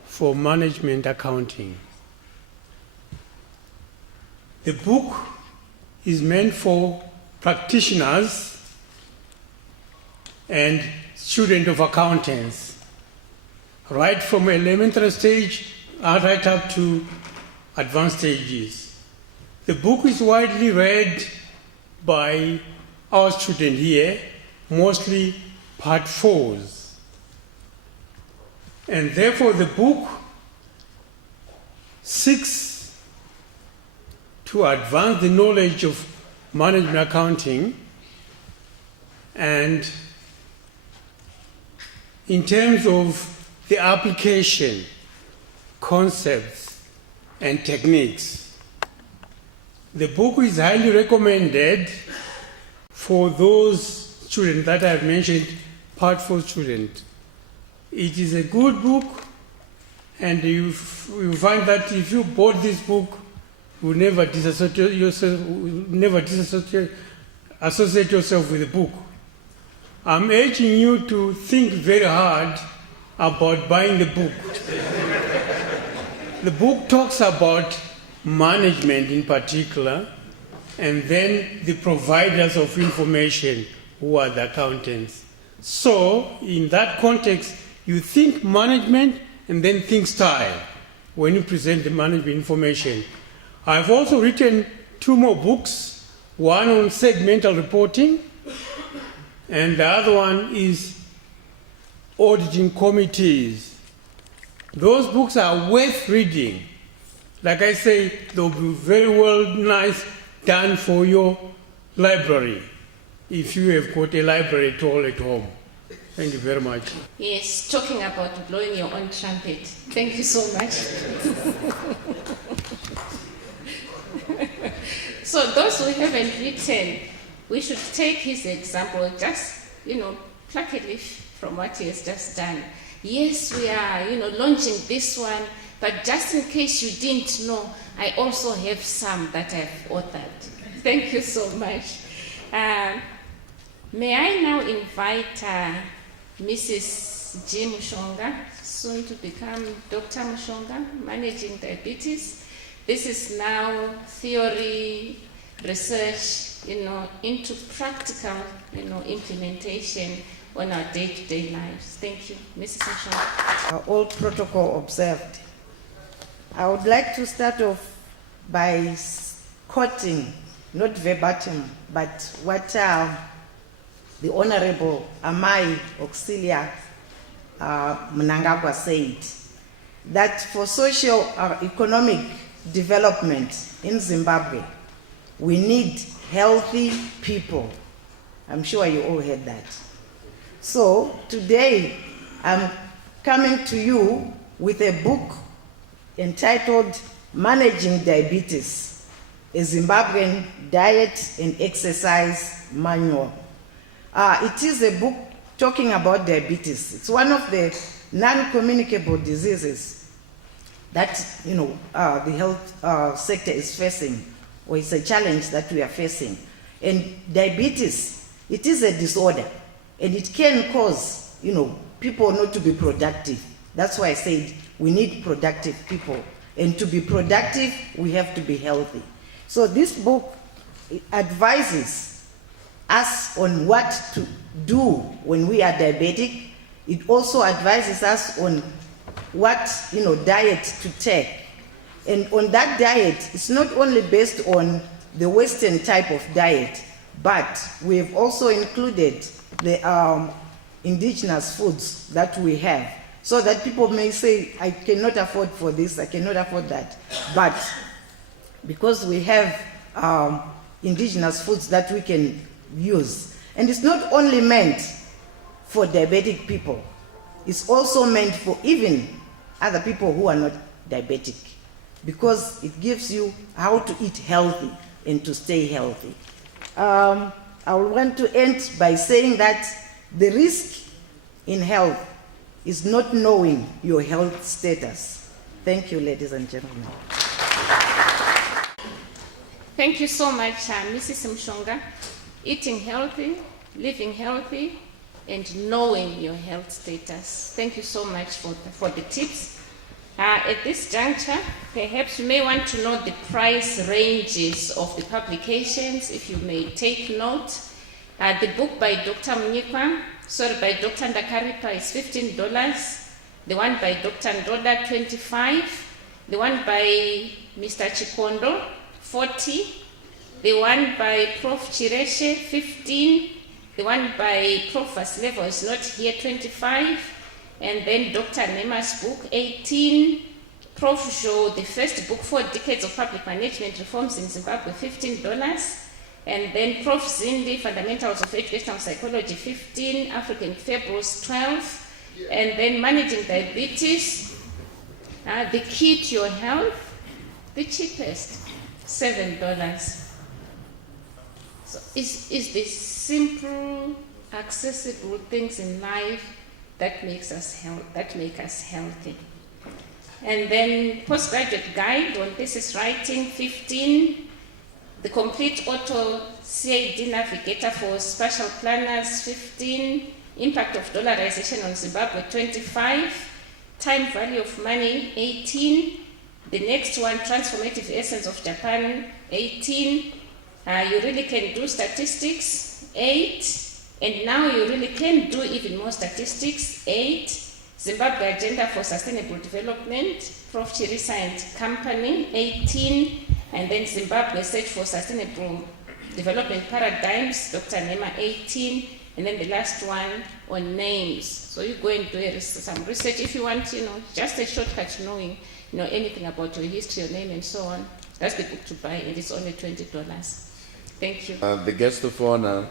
for management accounting. The book is meant for practitioners and students of accountants, right from elementary stage right up to advanced stages. The book is widely read by our students here, mostly Part 4s. And therefore the book seeks to advance the knowledge of management accounting, and in terms of the application, concepts, and techniques. The book is highly recommended for those students that I've mentioned, Part 4 students. It is a good book, and you find that if you bought this book, you will never associate yourself with the book. I'm urging you to think very hard about buying the book. The book talks about management in particular, and then the providers of information, who are the accountants. So, in that context, you think management and then think style when you present the management information. I've also written 2 more books, one on segmental reporting, and the other one is auditing committees. Those books are worth reading. Like I say, they'll be very well nice done for your library, if you have got a library at all at home. Thank you very much. Yes, talking about blowing your own trumpet. Thank you so much. So those who haven't written, we should take his example, just, pluck a leaf from what he has just done. Yes, we are, launching this one, but just in case you didn't know, I also have some that I've authored. Thank you so much. May I now invite Mrs. G. Mushonga, soon to become Dr. Mushonga, managing diabetes. This is now theory, research, into practical, implementation on our day-to-day lives. Thank you, Mrs. Mushonga. All protocol observed. I would like to start off by quoting, not verbatim, but what the Honorable Amai Auxilia Mnangagwa said, that for social economic development in Zimbabwe, we need healthy people. I'm sure you all heard that. So today, I'm coming to you with a book entitled Managing Diabetes, a Zimbabwean Diet and Exercise Manual. It is a book talking about diabetes. It's one of the non-communicable diseases that the health sector is facing, or it's a challenge that we are facing. And diabetes, it is a disorder, and it can cause people not to be productive. That's why I said we need productive people, and to be productive, we have to be healthy. So this book advises us on what to do when we are diabetic. It also advises us on what diet to take. And on that diet, it's not only based on the Western type of diet, but we've also included the indigenous foods that we have, so that people may say, I cannot afford for this, I cannot afford that. But because we have indigenous foods that we can use. And it's not only meant for diabetic people, it's also meant for even other people who are not diabetic, because it gives you how to eat healthy and to stay healthy. I want to end by saying that the risk in health is not knowing your health status. Thank you, ladies and gentlemen. Thank you so much, Mrs. Mshonga. Eating healthy, living healthy, and knowing your health status. Thank you so much for the tips. At this juncture, perhaps you may want to know the price ranges of the publications, if you may take note. The book by Dr. by Dr. Ndakaripa is $15. The one by Dr. Ndoda, $25. The one by Mr. Chikondo, $40. The one by Prof. Chireshe, $15. The one by Prof. Vaslevo is not here, $25. And then Dr. Nema's book, $18. Prof. Jo, the first book, 4 Decades of Public Management Reforms in Zimbabwe, $15. And then Prof. Zindi, Fundamentals of Educational Psychology, $15. African Fables, $12. And then Managing Diabetes, the Key to Your Health, the cheapest, $7. So is the simple, accessible things in life that make us healthy. And then postgraduate guide on thesis writing, 15. The complete auto CAD navigator for spatial planners, 15. Impact of dollarization on Zimbabwe, 25. Time value of money, 18. The next one, transformative essence of Japan, 18. You really can do statistics, 8. And now you really can do even more statistics, 8. Zimbabwe Agenda for Sustainable Development, Prof. Chirisa and Company, 18. And then Zimbabwe Search for Sustainable Development Paradigms, Dr. Nema, 18. And then the last one on names. So you go and do some research if you want, just a shortcut to knowing, anything about your history, your name, and so on. That's the book to buy, and it's only $20. Thank you. The guest of honor,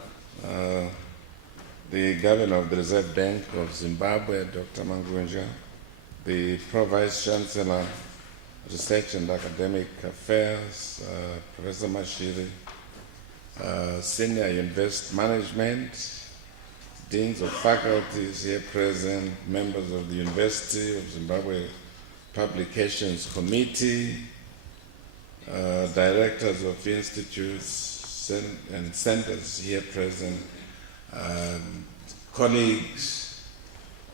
the Governor of the Reserve Bank of Zimbabwe, Dr. Mangwenja, the Pro-Vice Chancellor, Research and Academic Affairs, Professor Mashiri, senior university management, deans of faculties here present, members of the University of Zimbabwe Publications Committee, directors of institutes and centers here present, colleagues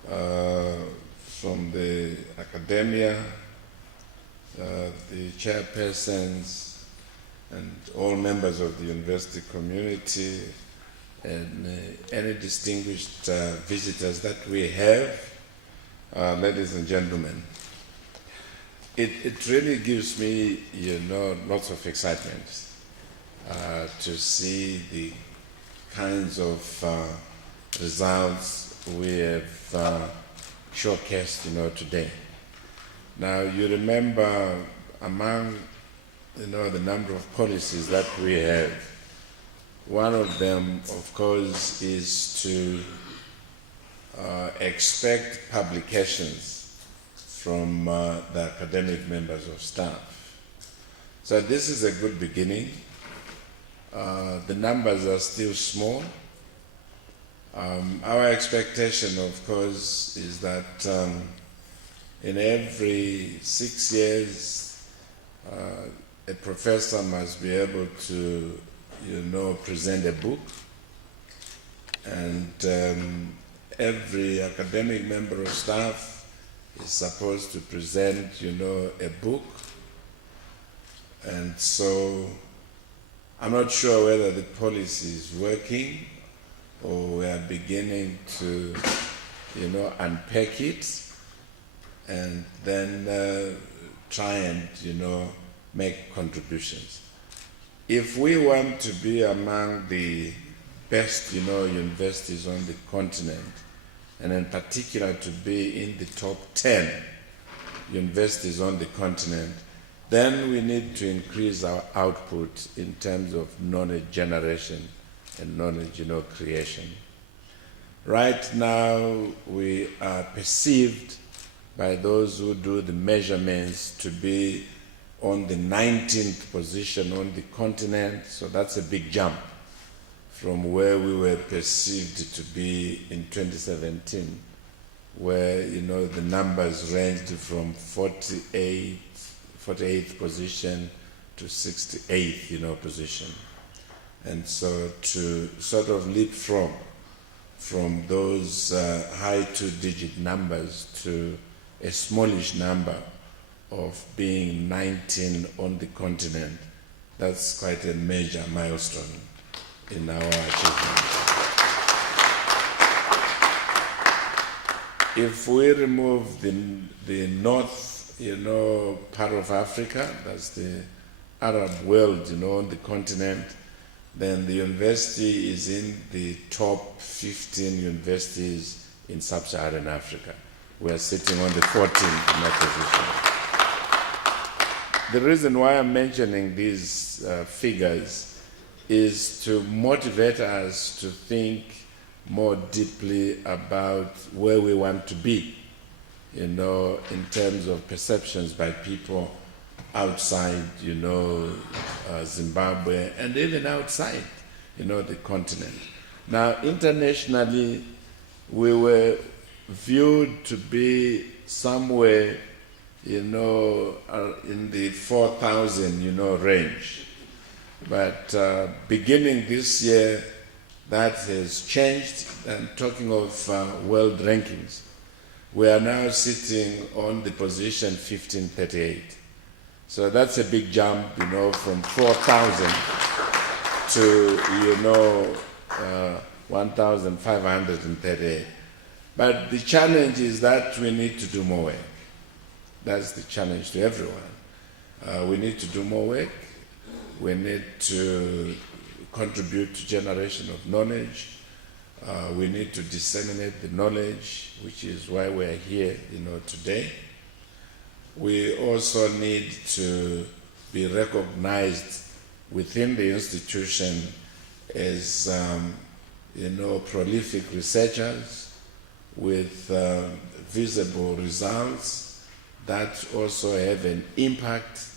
from the academia, the chairpersons, and all members of the university community, and any distinguished visitors that we have, ladies and gentlemen. It really gives me, lots of excitement to see the kinds of results we have showcased, today. Now, you remember among, the number of policies that we have, one of them, of course, is to expect publications from the academic members of staff. So this is a good beginning. The numbers are still small. Our expectation, of course, is that in every 6 years, a professor must be able to, present a book, and every academic member of staff is supposed to present, a book. And so I'm not sure whether the policy is working or we are beginning to, unpack it and then try and, make contributions. If we want to be among the best, universities on the continent, and in particular to be in the top 10 universities on the continent, then we need to increase our output in terms of knowledge generation and knowledge, creation. Right now, we are perceived by those who do the measurements to be on the 19th position on the continent, so that's a big jump from where we were perceived to be in 2017, where, the numbers ranged from 48th position to 68th, position. And so to sort of leapfrog from those high two-digit numbers to a smallish number of being 19 on the continent, that's quite a major milestone in our achievement. If we remove the north, part of Africa, that's the Arab world, on the continent, then the university is in the top 15 universities in sub-Saharan Africa. We are sitting on the 14th in that position. The reason why I'm mentioning these figures is to motivate us to think more deeply about where we want to be, in terms of perceptions by people outside, Zimbabwe, and even outside, the continent. Now, internationally, we were viewed to be somewhere, in the 4,000, range. But beginning this year, that has changed. I'm talking of world rankings. We are now sitting on the position 1538. So that's a big jump, from 4,000 to, 1,538. But the challenge is that we need to do more work. That's the challenge to everyone. We need to do more work. We need to contribute to generation of knowledge. We need to disseminate the knowledge, which is why we're here, today. We also need to be recognized within the institution as, prolific researchers with visible results that also have an impact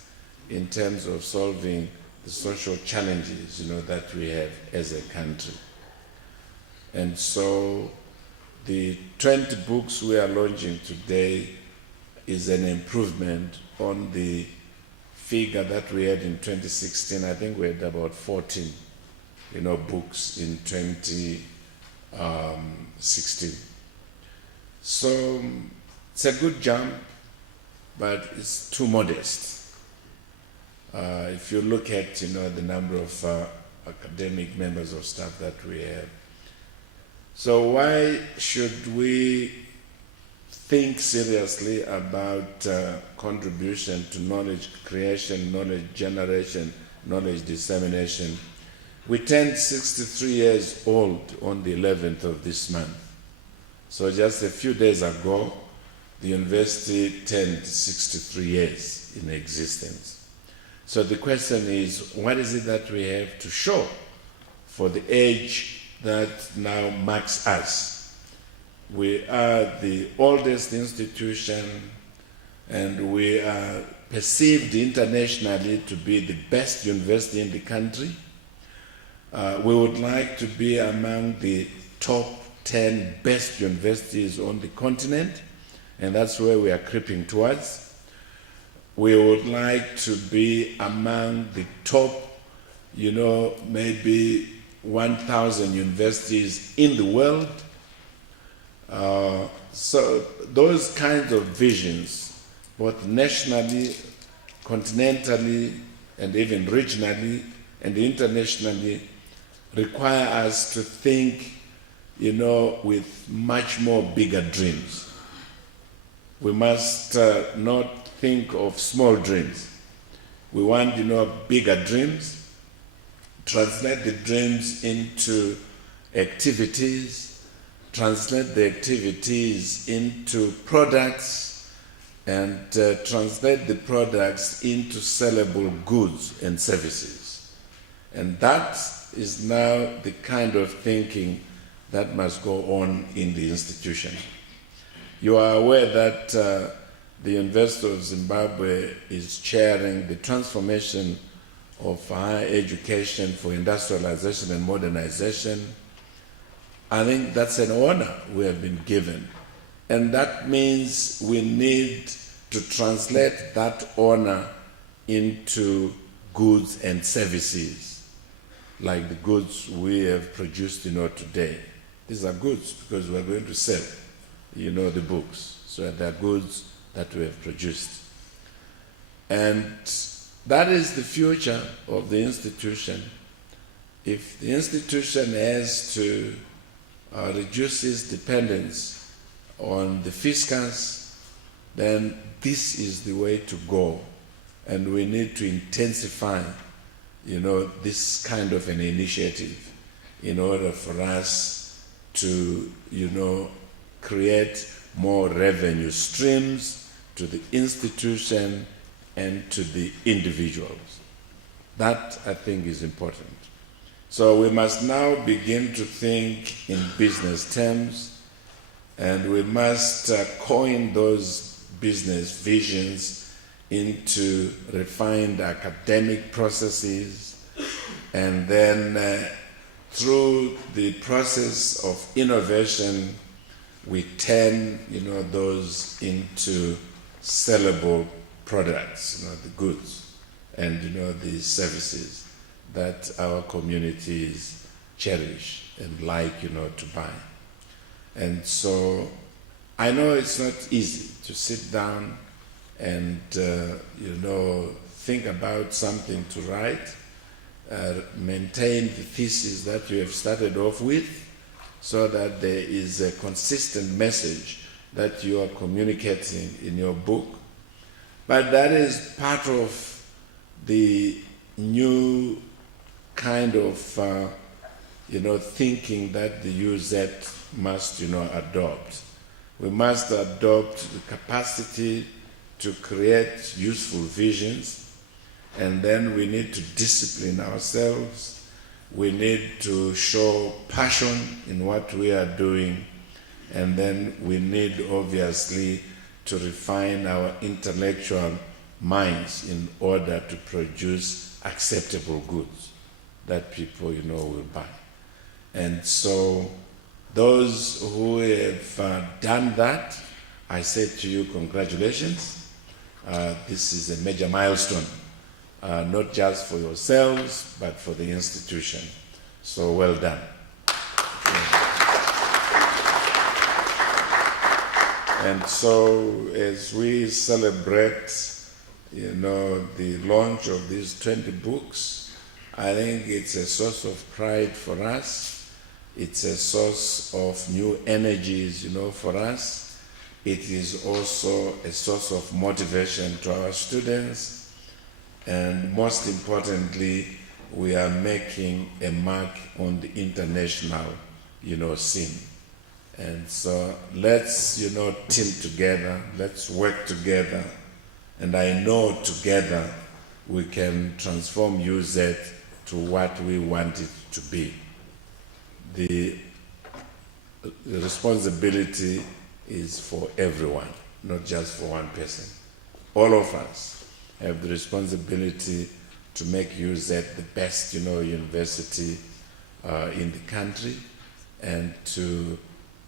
in terms of solving the social challenges, that we have as a country. And so the 20 books we are launching today is an improvement on the figure that we had in 2016. I think we had about 14, books in 2016. So it's a good jump, but it's too modest. If you look at, the number of academic members of staff that we have. So why should we think seriously about contribution to knowledge creation, knowledge generation, knowledge dissemination? We turned 63 years old on the 11th of this month. So just a few days ago, the university turned 63 years in existence. So the question is, what is it that we have to show for the age that now marks us? We are the oldest institution, and we are perceived internationally to be the best university in the country. We would like to be among the top 10 best universities on the continent, and that's where we are creeping towards. We would like to be among the top, maybe 1,000 universities in the world. So those kinds of visions, both nationally, continentally, and even regionally and internationally, require us to think, with much more bigger dreams. We must not think of small dreams. We want, bigger dreams, translate the dreams into activities, translate the activities into products, and translate the products into sellable goods and services. And that is now the kind of thinking that must go on in the institution. You are aware that the University of Zimbabwe is chairing the transformation of higher education for industrialization and modernization. I think that's an honor we have been given. And that means we need to translate that honor into goods and services, like the goods we have produced, today. These are goods because we're going to sell, the books. So they're goods that we have produced. And that is the future of the institution. If the institution has to reduce its dependence on the fiscus, then this is the way to go. And we need to intensify, this kind of an initiative in order for us to, create more revenue streams to the institution and to the individuals. That, I think, is important. So we must now begin to think in business terms, and we must coin those business visions into refined academic processes, and then through the process of innovation, we turn, those into sellable products, the goods, and, the services that our communities cherish and like, to buy. And so I know it's not easy to sit down and, think about something to write, maintain the thesis that you have started off with, so that there is a consistent message that you are communicating in your book. But that is part of the new kind of, thinking that the UZ must, adopt. We must adopt the capacity to create useful visions, and then we need to discipline ourselves. We need to show passion in what we are doing, and then we need, obviously, to refine our intellectual minds in order to produce acceptable goods that people, will buy. And so those who have done that, I say to you, congratulations. This is a major milestone, not just for yourselves, but for the institution. So well done. And so as we celebrate, the launch of these 20 books, I think it's a source of pride for us. It's a source of new energies, for us. It is also a source of motivation to our students. And most importantly, we are making a mark on the international, scene. And so let's, team together, let's work together. And I know together we can transform UZ to what we want it to be. The responsibility is for everyone, not just for one person. All of us have the responsibility to make UZ the best, university in the country, and to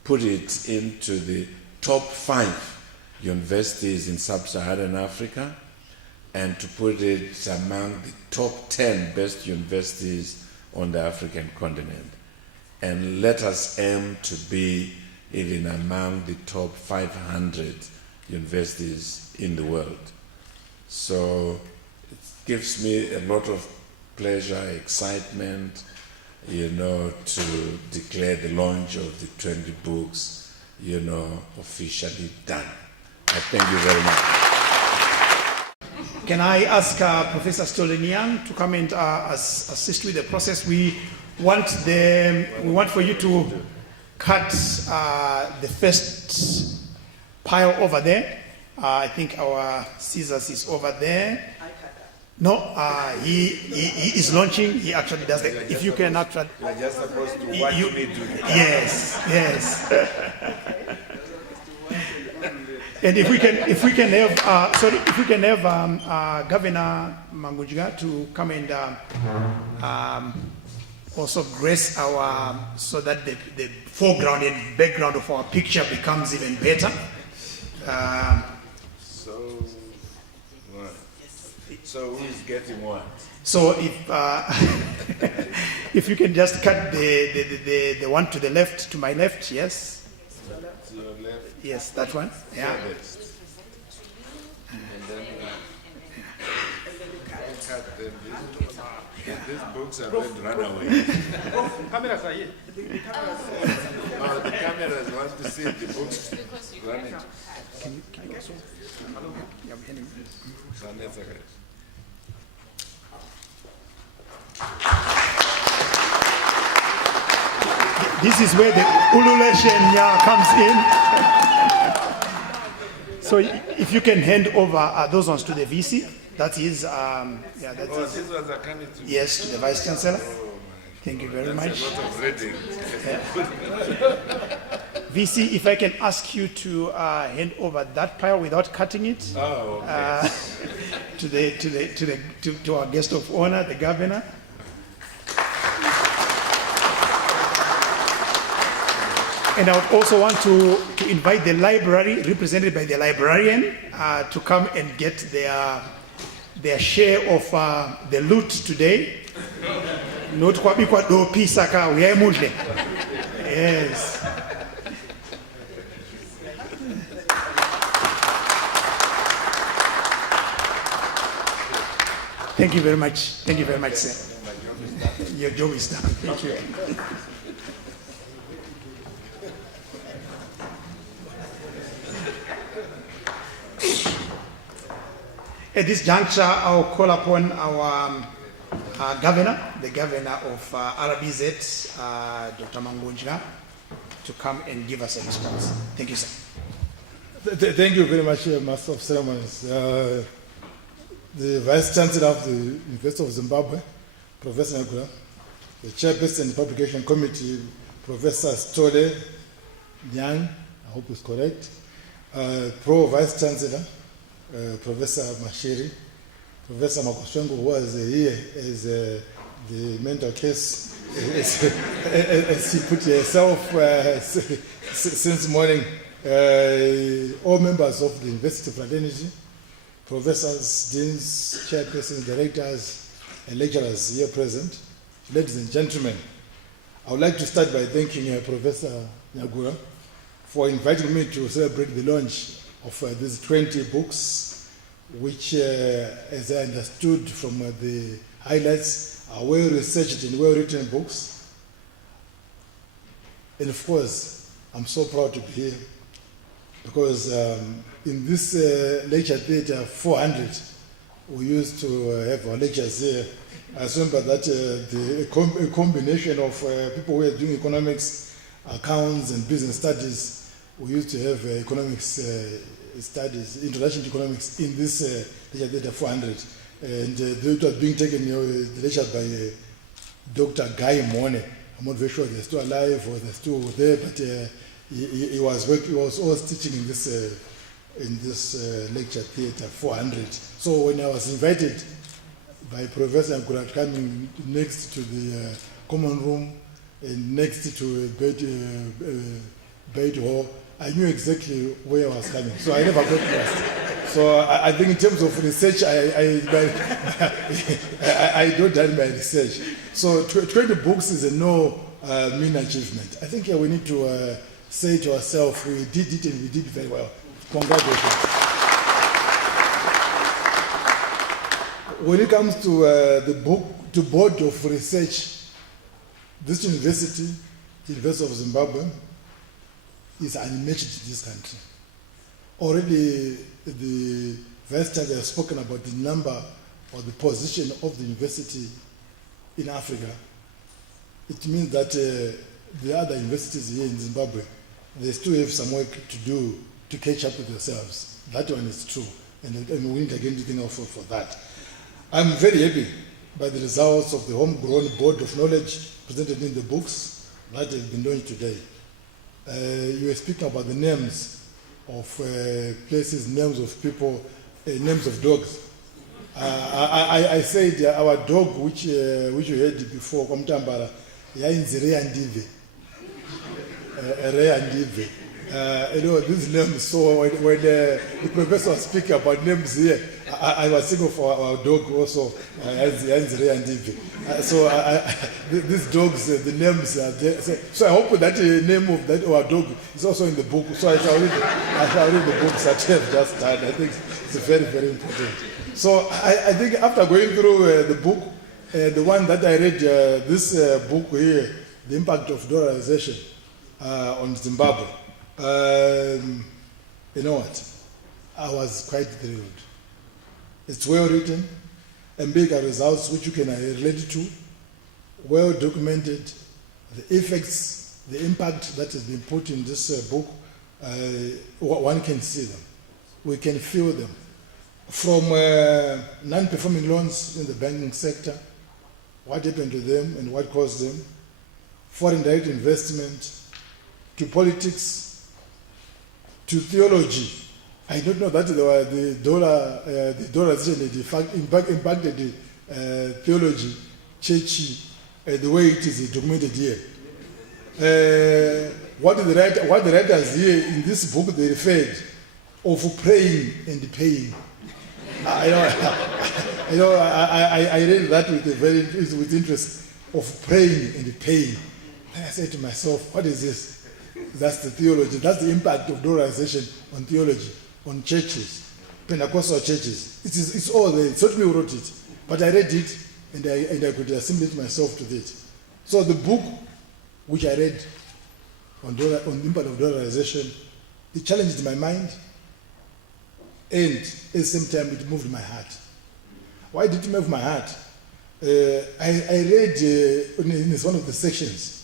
put it into the top 5 universities in sub-Saharan Africa, and to put it among the top 10 best universities on the African continent. And let us aim to be even among the top 500 universities in the world. So it gives me a lot of pleasure, excitement, to declare the launch of the 20 books, officially done. I thank you very much. Can I ask Professor Stolenian to come and assist with the process? We want for you to cut the first pile over there. I think our scissors is over there. No, he is launching. He actually does that. If you can actually, you are just supposed to watch me do it. Yes. And if we can have Governor Mangunjiga to come and also grace our, so that the foreground and background of our picture becomes even better. So who's getting what? So if you can just cut the one to the left, to my left, yes. To your left. Yes, that one. Yeah. And then cut them. These books are going to run away. Cameras are here. Oh, the cameras want to see the books running. Can you also? This is where the ululation comes in. So if you can hand over those ones to the VC, that is, these ones are coming to yes, to the Vice Chancellor. Thank you very much. That's a lot of reading. VC, if I can ask you to hand over that pile without cutting it, okay. to our guest of honor, the governor. And I would also want to invite the library, represented by the librarian, to come and get their share of the loot today. Not kwa do pisaka we are mudle. Yes. Thank you very much. Thank you very much, sir. Your job is done. Thank you. At this juncture, I'll call upon our governor, the governor of RBZ, Dr. Mangunjiga, to come and give us a response. Thank you, sir. Thank you very much, Master of Ceremonies. The Vice Chancellor of the University of Zimbabwe, Professor Negula, the Chairperson of the Publication Committee, Professor Stole Nyang, I hope it's correct, Pro Vice Chancellor, Professor Mashiri, Professor Makoswengo was here as the mental case, as she put herself since morning. All members of the university fraternity, professors, deans, chairpersons, directors, and lecturers here present, ladies and gentlemen, I would like to start by thanking Professor Nyagura for inviting me to celebrate the launch of these 20 books, which, as I understood from the highlights, are well-researched and well-written books. And of course, I'm so proud to be here because in this lecture theatre 400, we used to have our lectures here. I remember that a combination of people who are doing economics, accounts, and business studies, we used to have economics studies, introduction to economics in this lecture theatre 400. And it was being taken, the lecture by Dr. Guy Mone. I'm not very sure they're still alive or they're still there, but he was always teaching in this lecture theatre 400. So when I was invited by Professor Nkurat coming next to the common room and next to Beit Hall, I knew exactly where I was coming. So I never got lost. So I think in terms of research, I don't done my research. So 20 books is a no mean achievement. I think we need to say to ourselves, we did it and we did very well. Congratulations. When it comes to the board of research, this university, the University of Zimbabwe, is unmatched in this country. Already the Vice Chancellor has spoken about the number or the position of the university in Africa. It means that the other universities here in Zimbabwe, they still have some work to do to catch up with themselves. That one is true, and we need to get anything for that. I'm very happy by the results of the homegrown board of knowledge presented in the books that have been launched today. You were speaking about the names of places, names of people, names of dogs. I said our dog, which we had before, Komtambara, yainzi Reyandive. Reyandive. These names, so when the professor was speaking about names here, I was thinking of our dog also, yainzi Reyandive. So these dogs, the names are there. So I hope that the name of that our dog is also in the book. So I shall read the books that I have just done. I think it's very, very important. So I think after going through the book, the one that I read, this book here, The Impact of Dollarization on Zimbabwe, you know what? I was quite thrilled. It's well written, and big results which you can relate to, well documented, the effects, the impact that has been put in this book, one can see them. We can feel them. From non-performing loans in the banking sector, what happened to them and what caused them, foreign direct investment, to politics, to theology. I don't know that the dollarization impacted the theology, churchy, the way it is documented here. What the writers here in this book they referred of praying and paying. I read that with interest, of praying and paying. And I said to myself, what is this? That's the theology. That's the impact of dollarization on theology, on churches, Pentecostal churches. It's all there. It's not me who wrote it, but I read it and I could assimilate myself to it. So the book which I read on the impact of dollarization, it challenged my mind, and at the same time it moved my heart. Why did it move my heart? I read in one of the sections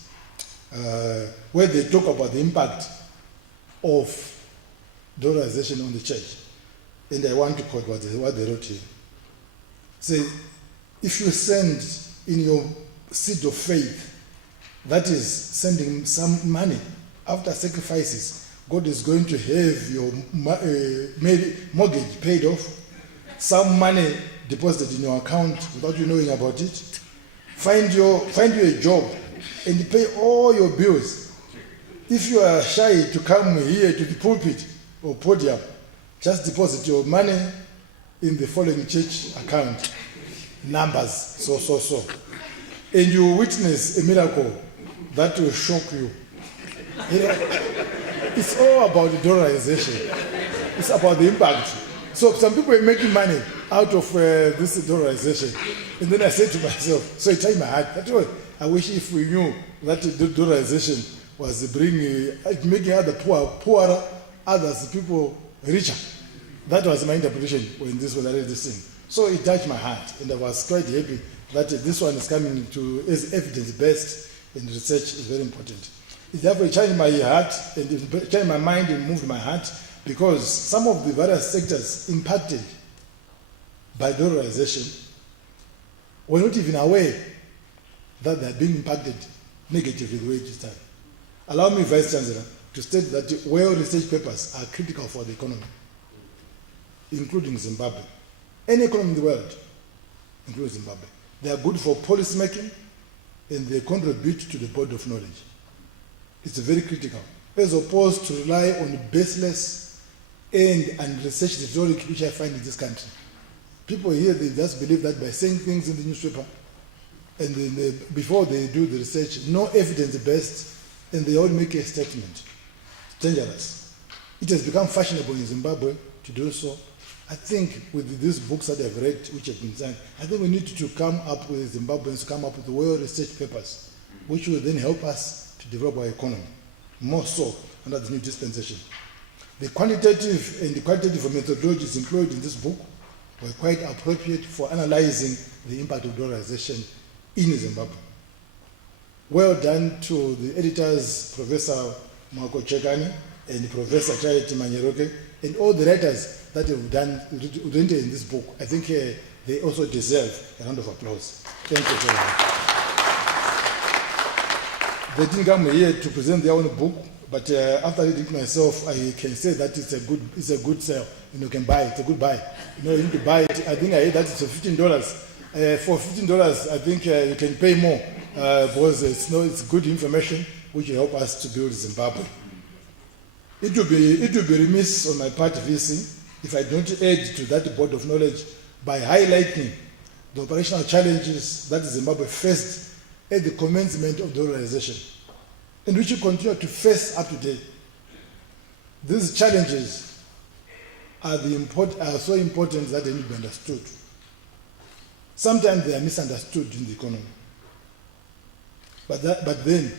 where they talk about the impact of dollarization on the church. And I want to quote what they wrote here. Say, if you send in your seed of faith, that is sending some money after sacrifices, God is going to have your mortgage paid off, some money deposited in your account without you knowing about it. Find you a job and pay all your bills. If you are shy to come here to the pulpit or podium, just deposit your money in the following church account. Numbers, so. And you witness a miracle that will shock you. It's all about the dollarization. It's about the impact. So some people are making money out of this dollarization. And then I said to myself, so it touched my heart, that way, I wish if we knew that the dollarization was making other poorer, others, people richer. That was my interpretation when this was already this thing. So it touched my heart, and I was quite happy that this one is coming to as evidence-based, and research is very important. It therefore changed my heart, and it changed my mind and moved my heart, because some of the various sectors impacted by dollarization were not even aware that they are being impacted negatively the way it is done. Allow me, Vice Chancellor, to state that well-researched papers are critical for the economy, including Zimbabwe. Any economy in the world, including Zimbabwe. They are good for policy making, and they contribute to the body of knowledge. It's very critical, as opposed to rely on baseless and research rhetoric which I find in this country. People here, they just believe that by saying things in the newspaper, and then before they do the research, no evidence-based, and they all make a statement. It's dangerous. It has become fashionable in Zimbabwe to do so. I think with these books that I've read, which have been signed, I think we need to come up with Zimbabweans, to come up with well-researched papers, which will then help us to develop our economy, more so under the new dispensation. The quantitative and the qualitative methodologies employed in this book were quite appropriate for analyzing the impact of dollarization in Zimbabwe. Well done to the editors, Professor Marco Chekani and Professor Charity Manyeroke, and all the writers that have done in this book. I think they also deserve a round of applause. Thank you very much. They didn't come here to present their own book, but after reading it myself, I can say that it's a good sale. You can buy it. It's a good buy. You need to buy it. I think I heard that it's $15. For $15, I think you can pay more because it's good information which will help us to build Zimbabwe. It would be remiss on my part, VC, if I don't add to that board of knowledge by highlighting the operational challenges that Zimbabwe faced at the commencement of dollarization, and which we continue to face up to date. These challenges are so important that they need to be understood. Sometimes they are misunderstood in the economy. But then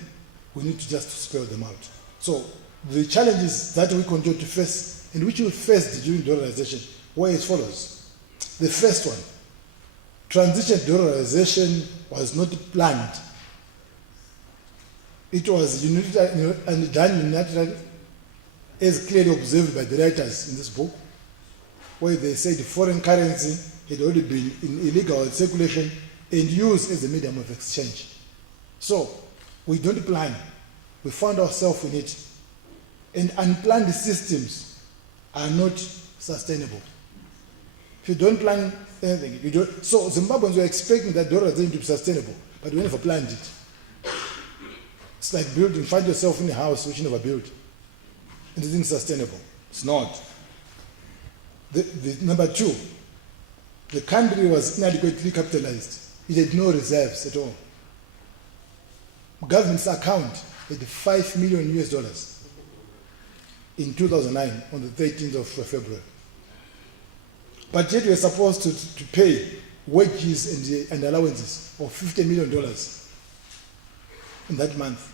we need to just spell them out. So the challenges that we continue to face and which we faced during dollarization were as follows. The first one, transition to dollarization was not planned. It was done unilaterally, as clearly observed by the writers in this book, where they said foreign currency had already been in illegal circulation and used as a medium of exchange. So we don't plan. We found ourselves in it. And unplanned systems are not sustainable. If you don't plan anything, you don't. So Zimbabweans were expecting that dollarization to be sustainable, but we never planned it. It's like find yourself in a house which you never built. And it isn't sustainable. It's not. Number two, the country was inadequately capitalized. It had no reserves at all. Government's account had $5 million in 2009 on the 13th of February. But yet we were supposed to pay wages and allowances of $50 million in that month.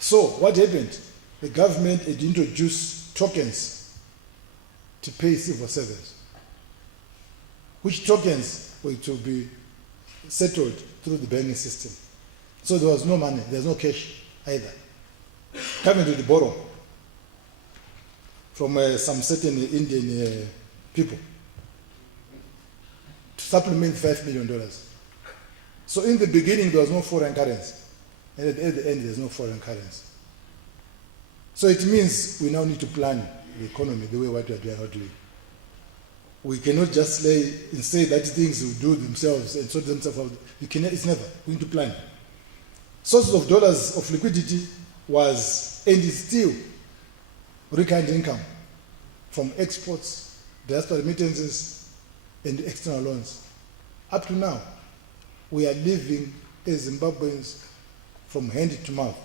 So what happened? The government had introduced tokens to pay civil servants, which tokens were to be settled through the banking system. So there was no money, there was no cash either. Government would borrow from some certain Indian people to supplement $5 million. So in the beginning, there was no foreign currency. And at the end, there's no foreign currency. So it means we now need to plan the economy the way what we are doing. We cannot just say that things will do themselves and sort themselves out. It's never going to plan. Sources of dollars of liquidity was and is still recurrent income from exports, diaspora remittances, and external loans. Up to now, we are living as Zimbabweans from hand to mouth.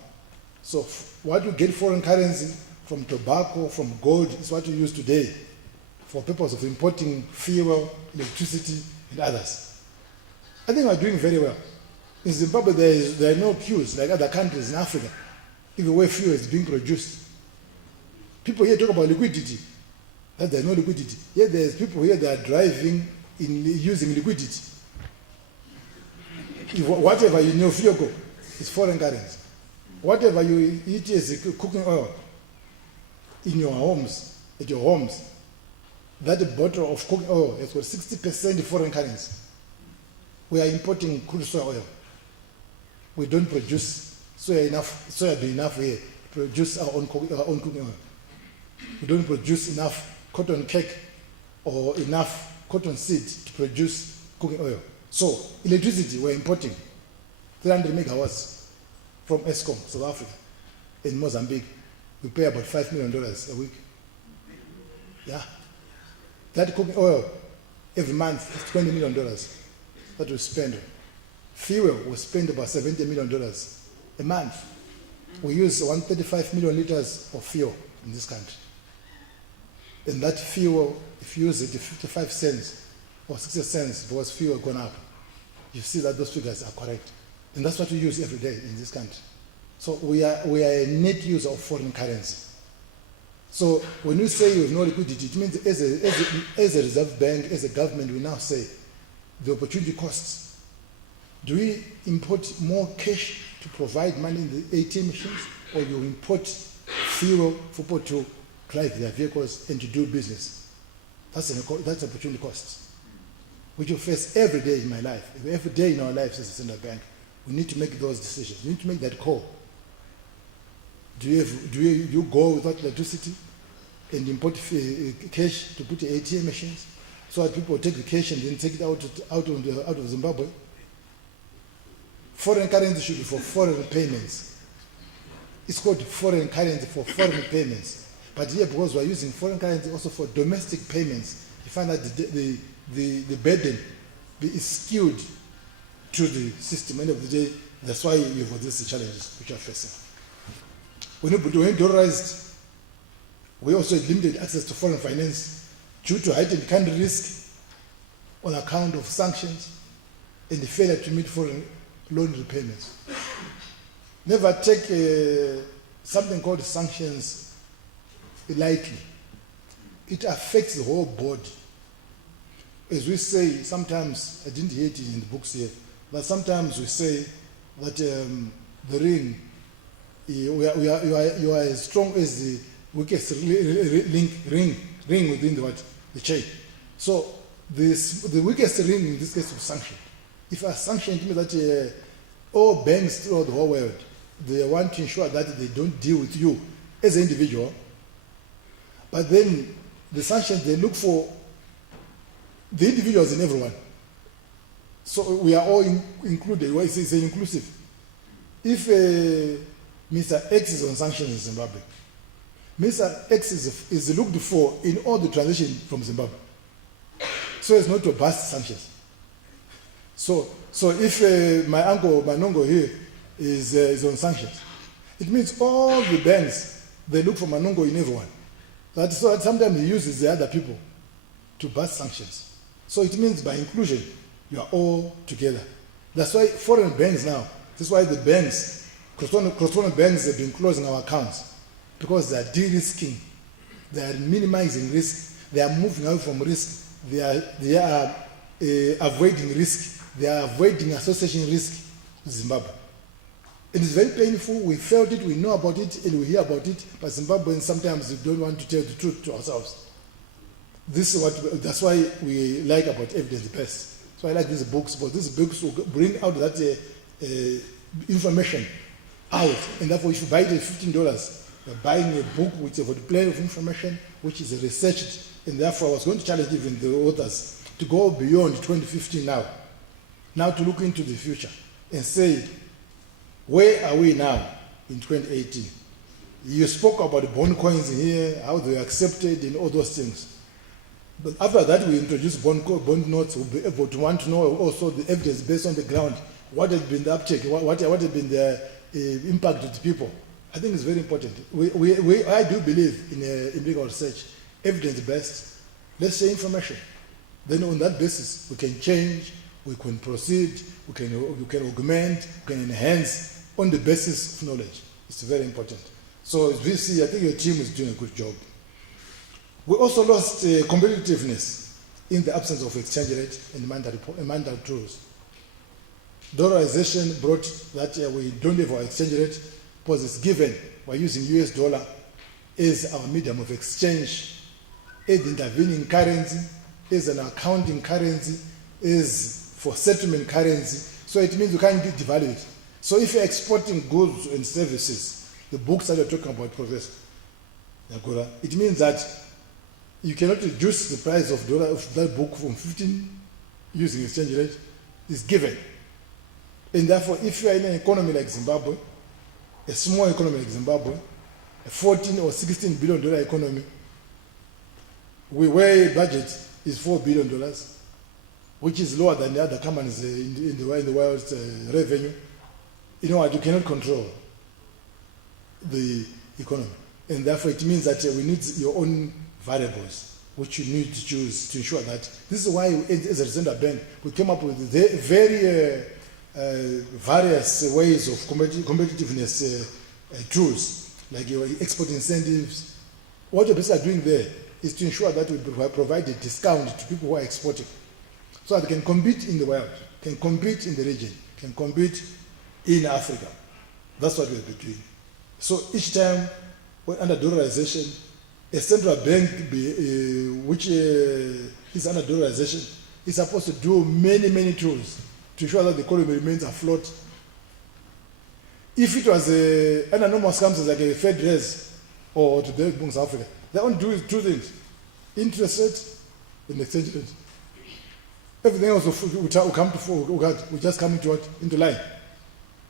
So what you get foreign currency from tobacco, from gold, is what you use today for purpose of importing fuel, electricity, and others. I think we're doing very well. In Zimbabwe, there are no queues like other countries in Africa, even where fuel is being produced. People here talk about liquidity, that there's no liquidity. Yet there's people here that are driving in using liquidity. Whatever you know, fuel is foreign currency. Whatever you eat as cooking oil in your homes, at your homes, that bottle of cooking oil has got 60% foreign currency. We are importing crude soy oil. We don't produce soybean enough here to produce our own cooking oil. We don't produce enough cotton cake or enough cotton seed to produce cooking oil. So electricity we're importing 300 megawatts from Expo, South Africa. In Mozambique, we pay about $5 million a week. Yeah. That cooking oil every month is $20 million that we spend. Fuel, we spend about $70 million a month. We use 135 million liters of fuel in this country. And that fuel, if you use it at 55 cents or 60 cents because fuel gone up, you see that those figures are correct. And that's what we use every day in this country. So we are a net user of foreign currency. So when you say you have no liquidity, it means as a reserve bank, as a government, we now say the opportunity costs. Do we import more cash to provide money in the ATM machines, or you import fuel for people to drive their vehicles and to do business? That's opportunity cost, which you face every day in my life, every day in our lives as a central bank. We need to make those decisions. We need to make that call. Do you go without electricity and import cash to put in ATM machines so that people take the cash and then take it out of Zimbabwe? Foreign currency should be for foreign payments. It's called foreign currency for foreign payments. But here, because we're using foreign currency also for domestic payments, you find that the burden is skewed to the system. End of the day, that's why you've got these challenges which are facing. When you dollarized, we also had limited access to foreign finance due to heightened country risk on account of sanctions and the failure to meet foreign loan repayments. Never take something called sanctions lightly. It affects the whole body. As we say, sometimes, I didn't hear it in the books here, but sometimes we say that the ring, you are as strong as the weakest ring within the chain. So the weakest ring in this case was sanction. If a sanction, it means that all banks throughout the whole world, they want to ensure that they don't deal with you as an individual. But then the sanctions, they look for the individuals in everyone. So we are all included. It's inclusive. If Mr. X is on sanctions in Zimbabwe, Mr. X is looked for in all the transition from Zimbabwe, so as not to bust sanctions. So if my uncle, Manongo here, is on sanctions, it means all the banks, they look for Manongo in everyone. So that sometimes he uses the other people to bust sanctions. So it means by inclusion, you are all together. That's why foreign banks now, that's why the banks, correspondent banks have been closing our accounts, because they are de-risking, they are minimizing risk, they are moving away from risk, they are avoiding risk, they are avoiding association risk with Zimbabwe. It is very painful. We felt it, we know about it, and we hear about it, but Zimbabweans sometimes we don't want to tell the truth to ourselves. That's why we like about evidence-based. So I like these books, but these books will bring out that information out, and therefore if you buy it at $15, you're buying a book which has got plenty of information, which is researched And therefore, I was going to challenge even the authors to go beyond 2015 now to look into the future and say, where are we now in 2018? You spoke about the bond coins here, how they were accepted and all those things. But after that, we introduced bond notes. We'll be able to want to know also the evidence based on the ground. What has been the uptake? What has been the impact to the people? I think it's very important. I do believe in empirical research, evidence-based. Let's say information. Then on that basis, we can change, we can proceed, we can augment, we can enhance on the basis of knowledge. It's very important. So as we see, I think your team is doing a good job. We also lost competitiveness in the absence of exchange rate and mandatory tools. Dollarization brought that we don't have our exchange rate because it's given. We're using US dollar as our medium of exchange, as the intervening currency, as an accounting currency, as for settlement currency. So it means you can't devalue it. So if you're exporting goods and services, the books that you're talking about, Professor Nyagura, it means that you cannot reduce the price of that book from 15 using exchange rate. It's given. And therefore, if you are in an economy like Zimbabwe, a small economy like Zimbabwe, a 14 or 16 billion dollar economy, where budget is $4 billion, which is lower than the other companies in the world's revenue, you know what, you cannot control the economy. And therefore, it means that we need your own variables, which you need to choose to ensure that. This is why, as a central bank, we came up with very various ways of competitiveness tools, like your export incentives. What you're basically doing there is to ensure that we provide a discount to people who are exporting, so that they can compete in the world, can compete in the region, can compete in Africa. That's what we'll be doing. So each time we're under dollarization, a central bank which is under dollarization is supposed to do many tools to ensure that the economy remains afloat. If it was under normal circumstances like a Fed raise or today in South Africa, they only do two things: interest rate and exchange rate. Everything else will come to will just come into line.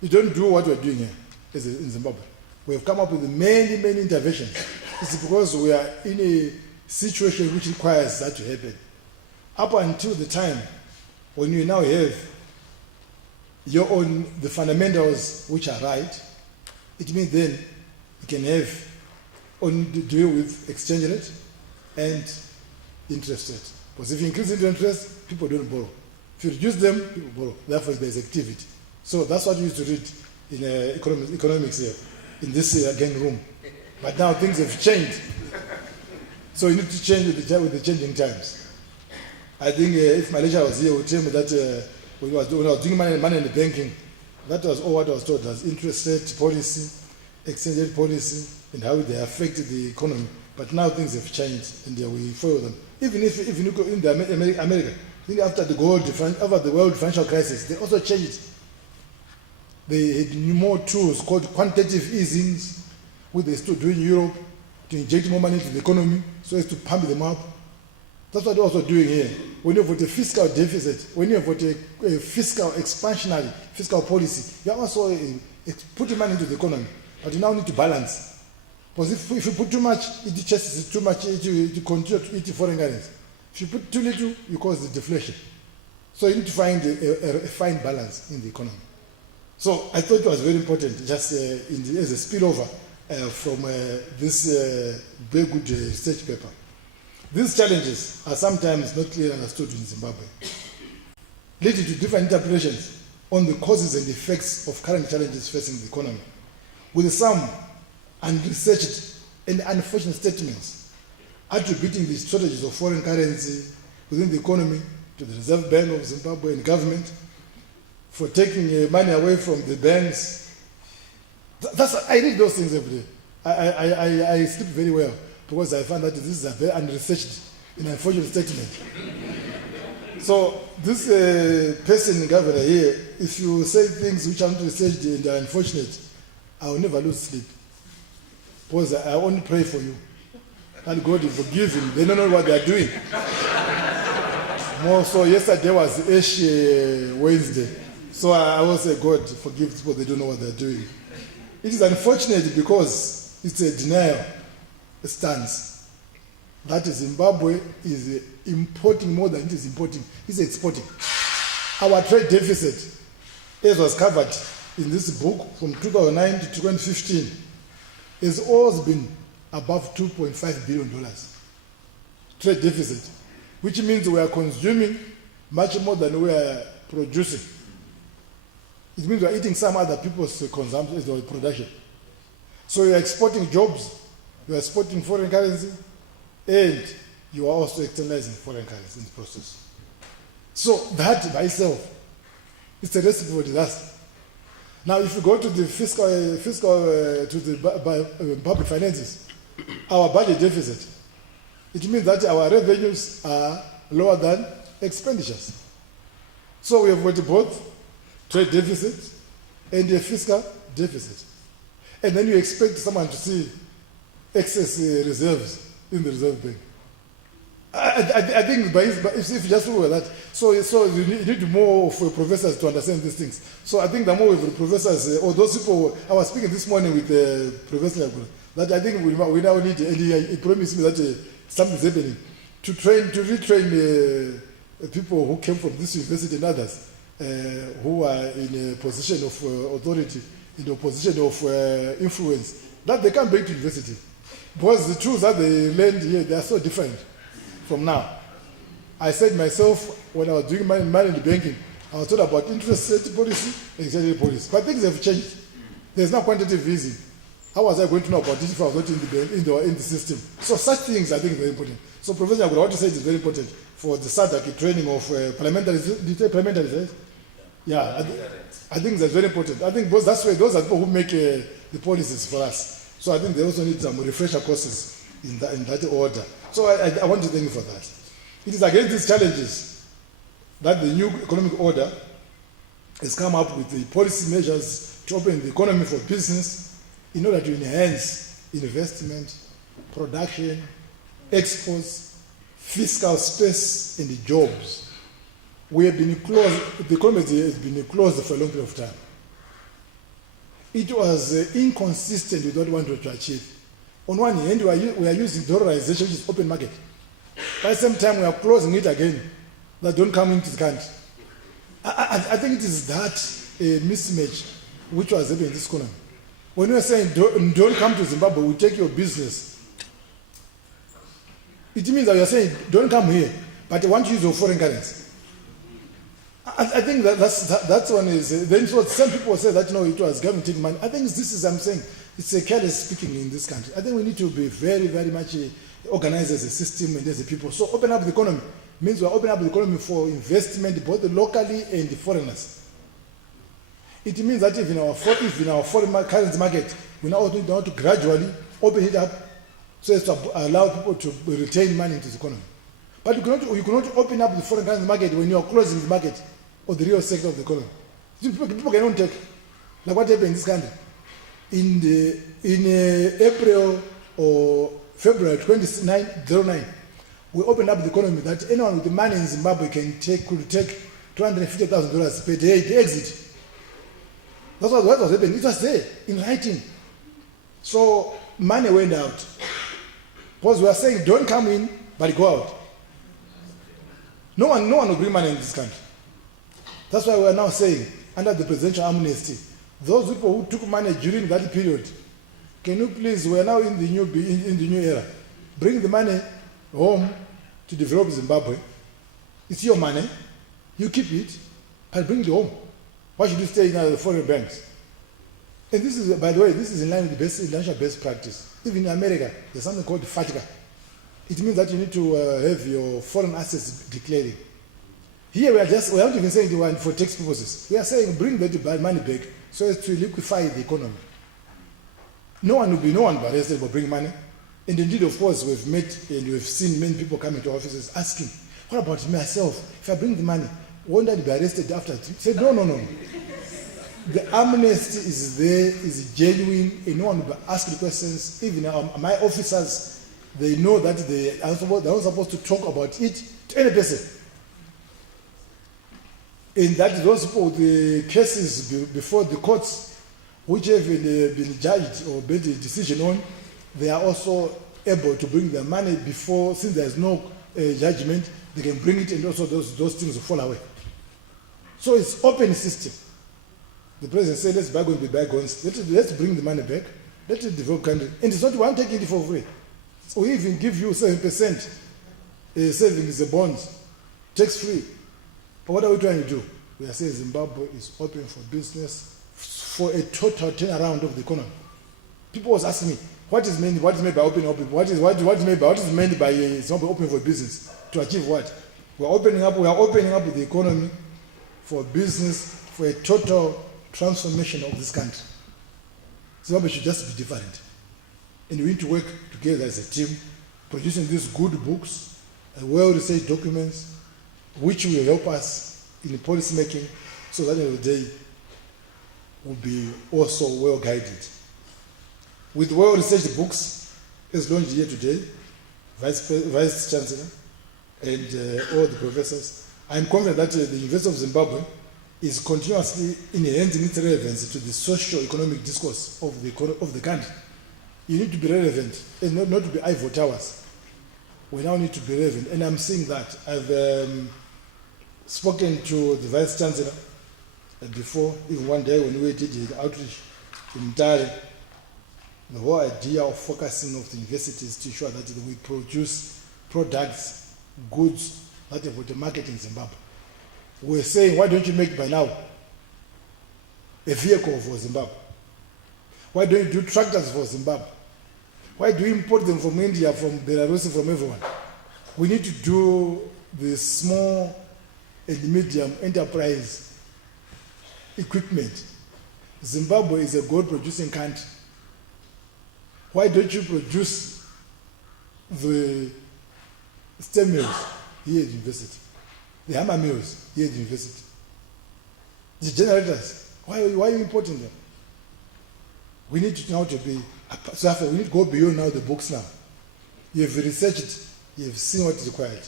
You don't do what we're doing here in Zimbabwe. We have come up with many interventions. It's because we are in a situation which requires that to happen. Up until the time when you now have your own, the fundamentals which are right, it means then you can have on the deal with exchange rate and interest rate. Because if you increase interest, people don't borrow. If you reduce them, people borrow. Therefore, there's activity. So that's what we used to read in economics here, in this gang room. But now things have changed. So you need to change with the changing times. I think if Malaysia was here, would tell me that when I was doing money in the banking, that was all what I was taught, as interest rate policy, exchange rate policy, and how they affect the economy. But now things have changed, and we follow them. Even if you look in America, I think after the world financial crisis, they also changed. They had more tools called quantitative easings, which they still do in Europe to inject more money into the economy so as to pump them up. That's what they're also doing here. When you have got a fiscal deficit, when you have got a fiscal expansionary fiscal policy, you're also putting money into the economy. But you now need to balance. Because if you put too much, it chases too much, it continue to eat foreign currency. If you put too little, you cause the deflation. So you need to find a fine balance in the economy. So I thought it was very important, just as a spillover from this very good research paper. These challenges are sometimes not clearly understood in Zimbabwe, leading to different interpretations on the causes and effects of current challenges facing the economy, with some unresearched and unfortunate statements attributing the shortages of foreign currency within the economy to the Reserve Bank of Zimbabwe and government for taking money away from the banks. I read those things every day. I sleep very well because I find that this is a very unresearched and unfortunate statement. So this person, governor here, if you say things which are not researched and are unfortunate, I will never lose sleep because I only pray for you. and God will forgive him. They don't know what they are doing. More so, yesterday was Ash Wednesday. So I will say, God, forgive people, they don't know what they're doing. It is unfortunate because it's a denial stance. That Zimbabwe is importing more than it is importing. It's exporting. Our trade deficit, as was covered in this book from 2009 to 2015, has always been above $2.5 billion. Trade deficit, which means we are consuming much more than we are producing. It means we are eating some other people's consumption or production. So you are exporting jobs, you are exporting foreign currency, and you are also externalizing foreign currency in the process. So that by itself is a recipe for disaster. Now, if you go to the fiscal to the public finances, our budget deficit, it means that our revenues are lower than expenditures. So we have got both trade deficit and a fiscal deficit. And then you expect someone to see excess reserves in the Reserve Bank. I think if you just look at that, so you need more of professors to understand these things. So I think the more with professors, or those people, I was speaking this morning with Professor Yagula, that I think we now need, and he promised me that something's happening, to retrain people who came from this university and others who are in a position of authority, in a position of influence, that they come back to university. Because the truths that they learned here, they are so different from now. I said myself, when I was doing money in the banking, I was taught about interest rate policy and exchange rate policy. But things have changed. There's no quantitative easing. How was I going to know about this if I was not in the system? So such things I think are very important. So Professor, I want to say it is very important for the SADC training of parliamentary. Did you say parliamentary, right? Yeah, I think that's very important. I think that's why those are people who make the policies for us. So I think they also need some refresher courses in that order. So I want to thank you for that. It is against these challenges that the new economic order has come up with the policy measures to open the economy for business in order to enhance investment, production, exports, fiscal space, and jobs. We have been closed, the economy has been closed for a long period of time. It was inconsistent with what we wanted to achieve. On one hand, we are using dollarization, which is open market. By the same time, we are closing it again, that don't come into the country. I think it is that mismatch which was happening in this economy. When we are saying don't come to Zimbabwe, we take your business. It means that we are saying don't come here, but I want to use your foreign currency. I think that's one is. Then some people say that no, it was government taking money. I think this is, I'm saying, it's a careless speaking in this country. I think we need to be very, very much organized as a system and as a people. So open up the economy means we are opening up the economy for investment, both locally and the foreigners. It means that if in our foreign currency market, we now need to gradually open it up so as to allow people to retain money into the economy. But you cannot open up the foreign currency market when you are closing the market or the real sector of the economy. People cannot take. Like what happened in this country. In April or February 2009, we opened up the economy that anyone with the money in Zimbabwe could take $250,000 per day to exit. That's what was happening. It was there in writing. So money went out. Because we are saying don't come in, but go out. No one will bring money in this country. That's why we are now saying, under the presidential amnesty, those people who took money during that period, can you please, we are now in the new era, bring the money home to develop Zimbabwe. It's your money, you keep it, but bring it home. Why should you stay in the foreign banks? And this is, by the way, this is in line with the international best practice. Even in America, there's something called FATCA. It means that you need to have your foreign assets declared. Here we are not even saying the one for tax purposes. We are saying bring that money back so as to liquefy the economy. No one will be arrested for bringing money. And indeed, of course, we've met and we've seen many people coming to offices asking, what about myself? If I bring the money, won't I be arrested after? Say, no. The amnesty is there, is genuine, and no one will be asking questions. Even my officers, they know that they're not supposed to talk about it to any person. In that those people, the cases before the courts, which have been judged or made a decision on, they are also able to bring their money before, since there is no judgment, they can bring it and also those things will fall away. So it's open system. The president said, let's bygones be bygones. Let's bring the money back. Let it develop country. And it's not one taking it for free. So we even give you 7% savings, bonds, tax free. But what are we trying to do? We are saying Zimbabwe is open for business for a total turnaround of the economy. People was asking me, what is meant by open? What is meant by Zimbabwe open for business? To achieve what? We are opening up the economy for business, for a total transformation of this country. Zimbabwe should just be different. And we need to work together as a team, producing these good books, well-researched documents, which will help us in policy making, so that at the end of the day will be also well-guided. With well-researched books, as launched here today, Vice Chancellor and all the professors, I'm confident that the University of Zimbabwe is continuously enhancing its relevance to the socio-economic discourse of the country. You need to be relevant and not to be ivory towers. We now need to be relevant, and I'm seeing that. I've spoken to the Vice Chancellor before, even one day when we did the outreach in Tari. The whole idea of focusing of the universities to ensure that we produce products, goods that have got a market in Zimbabwe. We're saying, why don't you make by now a vehicle for Zimbabwe? Why don't you do tractors for Zimbabwe? Why do you import them from India, from Belarus, from everyone? We need to do the small and medium enterprise equipment. Zimbabwe is a gold-producing country. Why don't you produce the stem mills here at the university? The hammer mills here at the university? The generators, why are you importing them? We need to now to be, so therefore we need to go beyond now the books now. You have researched it, you have seen what is required.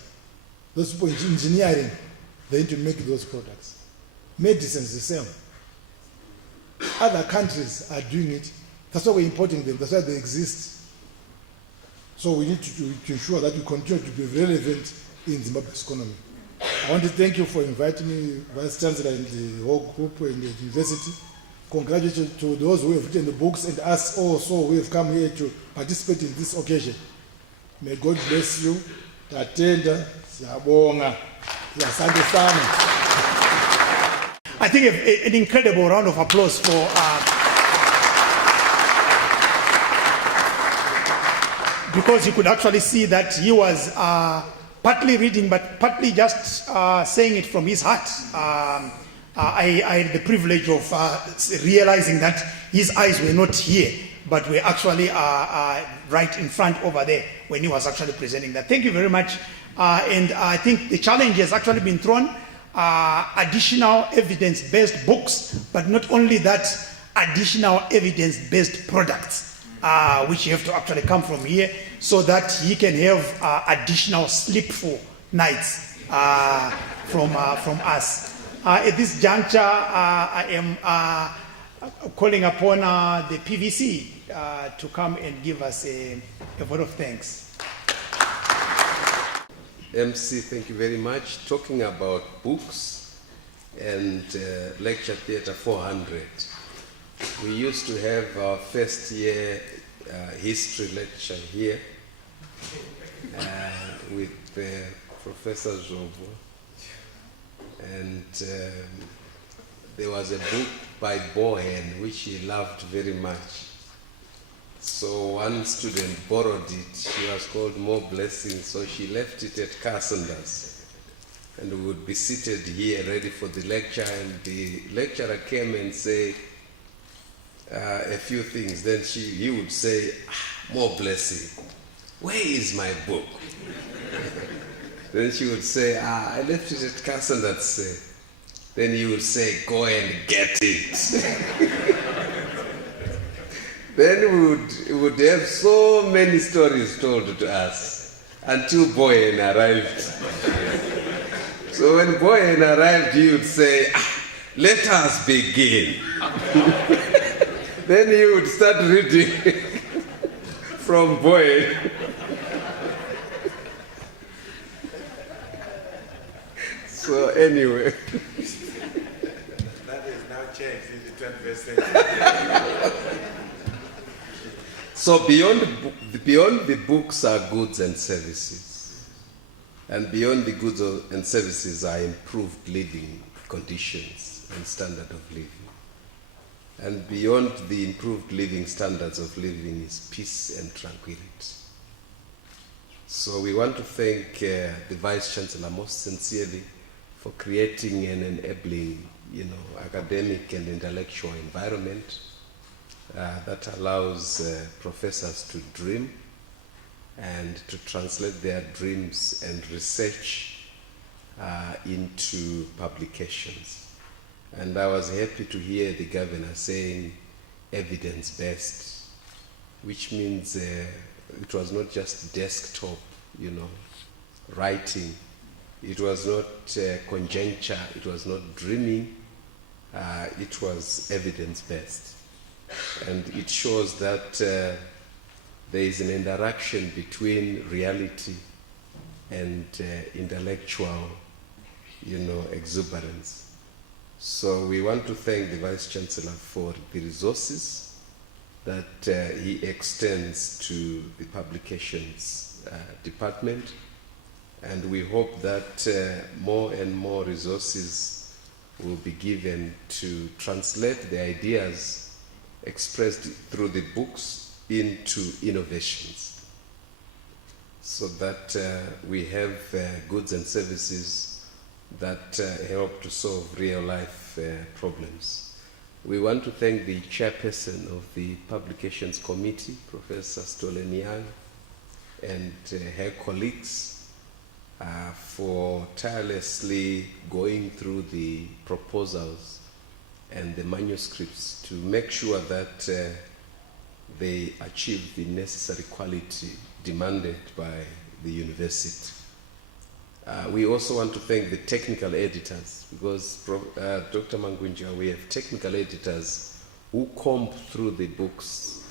Those people in engineering, they need to make those products. Medicine is the same. Other countries are doing it. That's why we're importing them. That's why they exist. So we need to ensure that we continue to be relevant in Zimbabwe's economy. I want to thank you for inviting me, Vice Chancellor, and the whole group and the university. Congratulations to those who have written the books and us also who have come here to participate in this occasion. May God bless you. Tatenda, siyabonga, asante sana. I think an incredible round of applause for because you could actually see that he was partly reading, but partly just saying it from his heart. I had the privilege of realizing that his eyes were not here, but were actually right in front over there when he was actually presenting that. Thank you very much. And I think the challenge has actually been thrown. Additional evidence-based books, but not only that, additional evidence-based products, which have to actually come from here so that he can have additional sleepful nights from us. At this juncture, I am calling upon the PVC to come and give us a vote of thanks. MC, thank you very much. Talking about books and lecture theatre 400. We used to have our first year history lecture here with Professor Zobo. And there was a book by Bohen which he loved very much. So one student borrowed it. She was called More Blessings, so she left it at Cassandra's. And we would be seated here ready for the lecture, and the lecturer came and said a few things. Then he would say, More Blessing, where is my book? Then she would say, I left it at Cassandra's. Then he would say, go and get it. then we would have so many stories told to us until Boyen arrived. So when Boyen arrived, he would say, let us begin. Then he would start reading from Boyen. So anyway. That is now changed in the 21st century. So beyond the books are goods and services. And beyond the goods and services are improved living conditions and standard of living. And beyond the improved living standards of living is peace and tranquility. So we want to thank the Vice Chancellor most sincerely for creating an enabling, academic and intellectual environment that allows professors to dream and to translate their dreams and research into publications. And I was happy to hear the governor saying evidence-based, which means it was not just desktop, writing. It was not conjecture, it was not dreaming, it was evidence-based. And it shows that there is an interaction between reality and intellectual, exuberance. So we want to thank the Vice Chancellor for the resources that he extends to the publications department. And we hope that more and more resources will be given to translate the ideas expressed through the books into innovations, so that we have goods and services that help to solve real-life problems. We want to thank the chairperson of the Publications Committee, Professor Stolenian, and her colleagues for tirelessly going through the proposals and the manuscripts to make sure that they achieve the necessary quality demanded by the university. We also want to thank the technical editors, because Dr. Mangunja, we have technical editors who comb through the books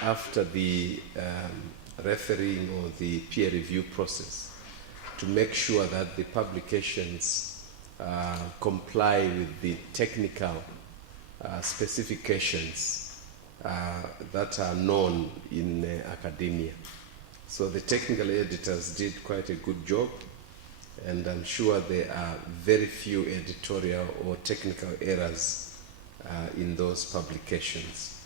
after the refereeing or the peer review process to make sure that the publications comply with the technical specifications that are known in academia. So the technical editors did quite a good job, and I'm sure there are very few editorial or technical errors in those publications.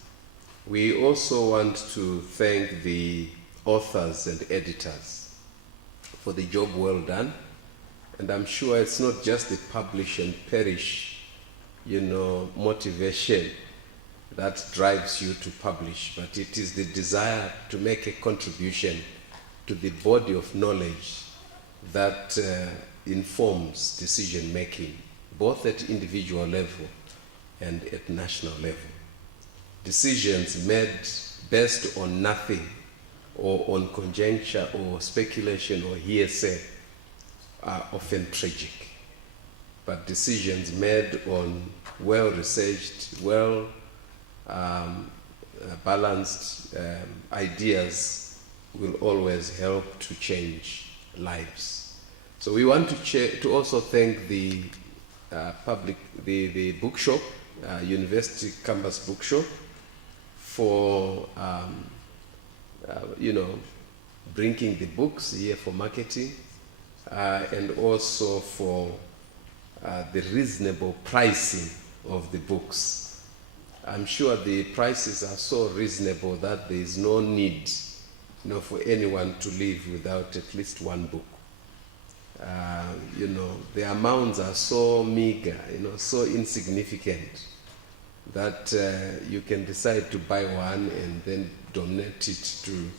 We also want to thank the authors and editors for the job well done. And I'm sure it's not just the publish and perish, motivation that drives you to publish, but it is the desire to make a contribution to the body of knowledge that informs decision making, both at individual level and at national level. Decisions made based on nothing or on conjecture or speculation or hearsay are often tragic. But decisions made on well-researched, balanced ideas will always help to change lives. So we want to also thank the the bookshop, University Campus Bookshop, for bringing the books here for marketing, and also for the reasonable pricing of the books. I'm sure the prices are so reasonable that there is no need, for anyone to live without at least one book. The amounts are so meager, so insignificant that you can decide to buy one and then donate it to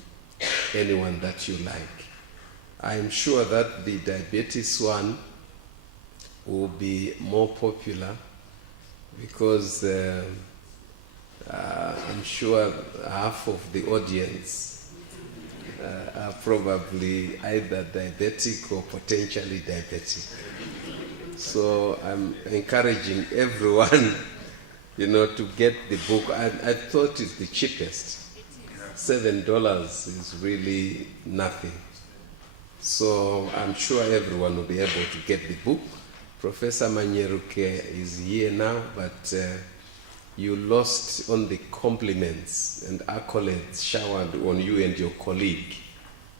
anyone that you like. I'm sure that the diabetes one will be more popular because I'm sure half of the audience are probably either diabetic or potentially diabetic. So I'm encouraging everyone, to get the book. I thought it's the cheapest. $7 is really nothing. So I'm sure everyone will be able to get the book. Professor Manyeruke is here now, but you lost on the compliments and accolades showered on you and your colleague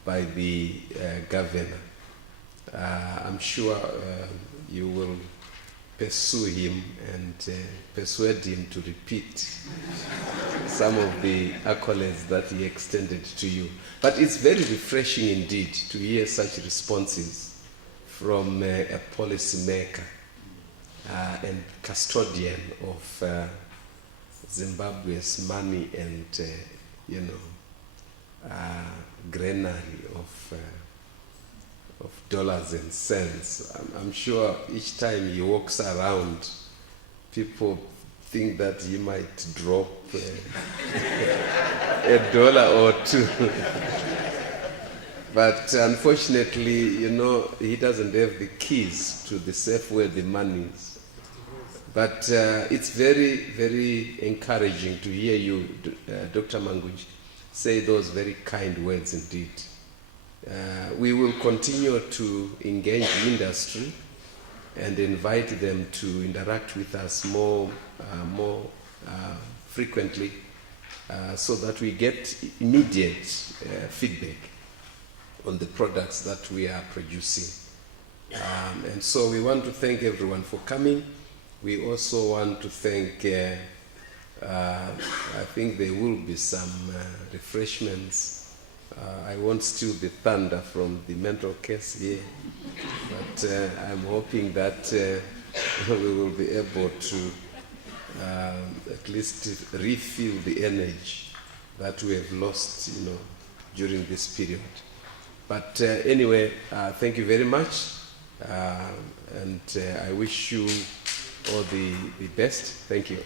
by the governor. I'm sure you will pursue him and persuade him to repeat some of the accolades that he extended to you. But it's very refreshing indeed to hear such responses from a policymaker and custodian of Zimbabwe's money and, granary of dollars and cents. I'm sure each time he walks around, people think that he might drop a dollar or two. But unfortunately, he doesn't have the keys to the safe where the money is. But it's very, very encouraging to hear you, Dr. Manguji, say those very kind words indeed. We will continue to engage industry and invite them to interact with us more frequently so that we get immediate feedback on the products that we are producing. And so we want to thank everyone for coming. We also want to thank, I think there will be some refreshments. I won't steal the thunder from the mental case here, but I'm hoping that we will be able to at least refill the energy that we have lost, during this period. But anyway, thank you very much, and I wish you all the best. Thank you.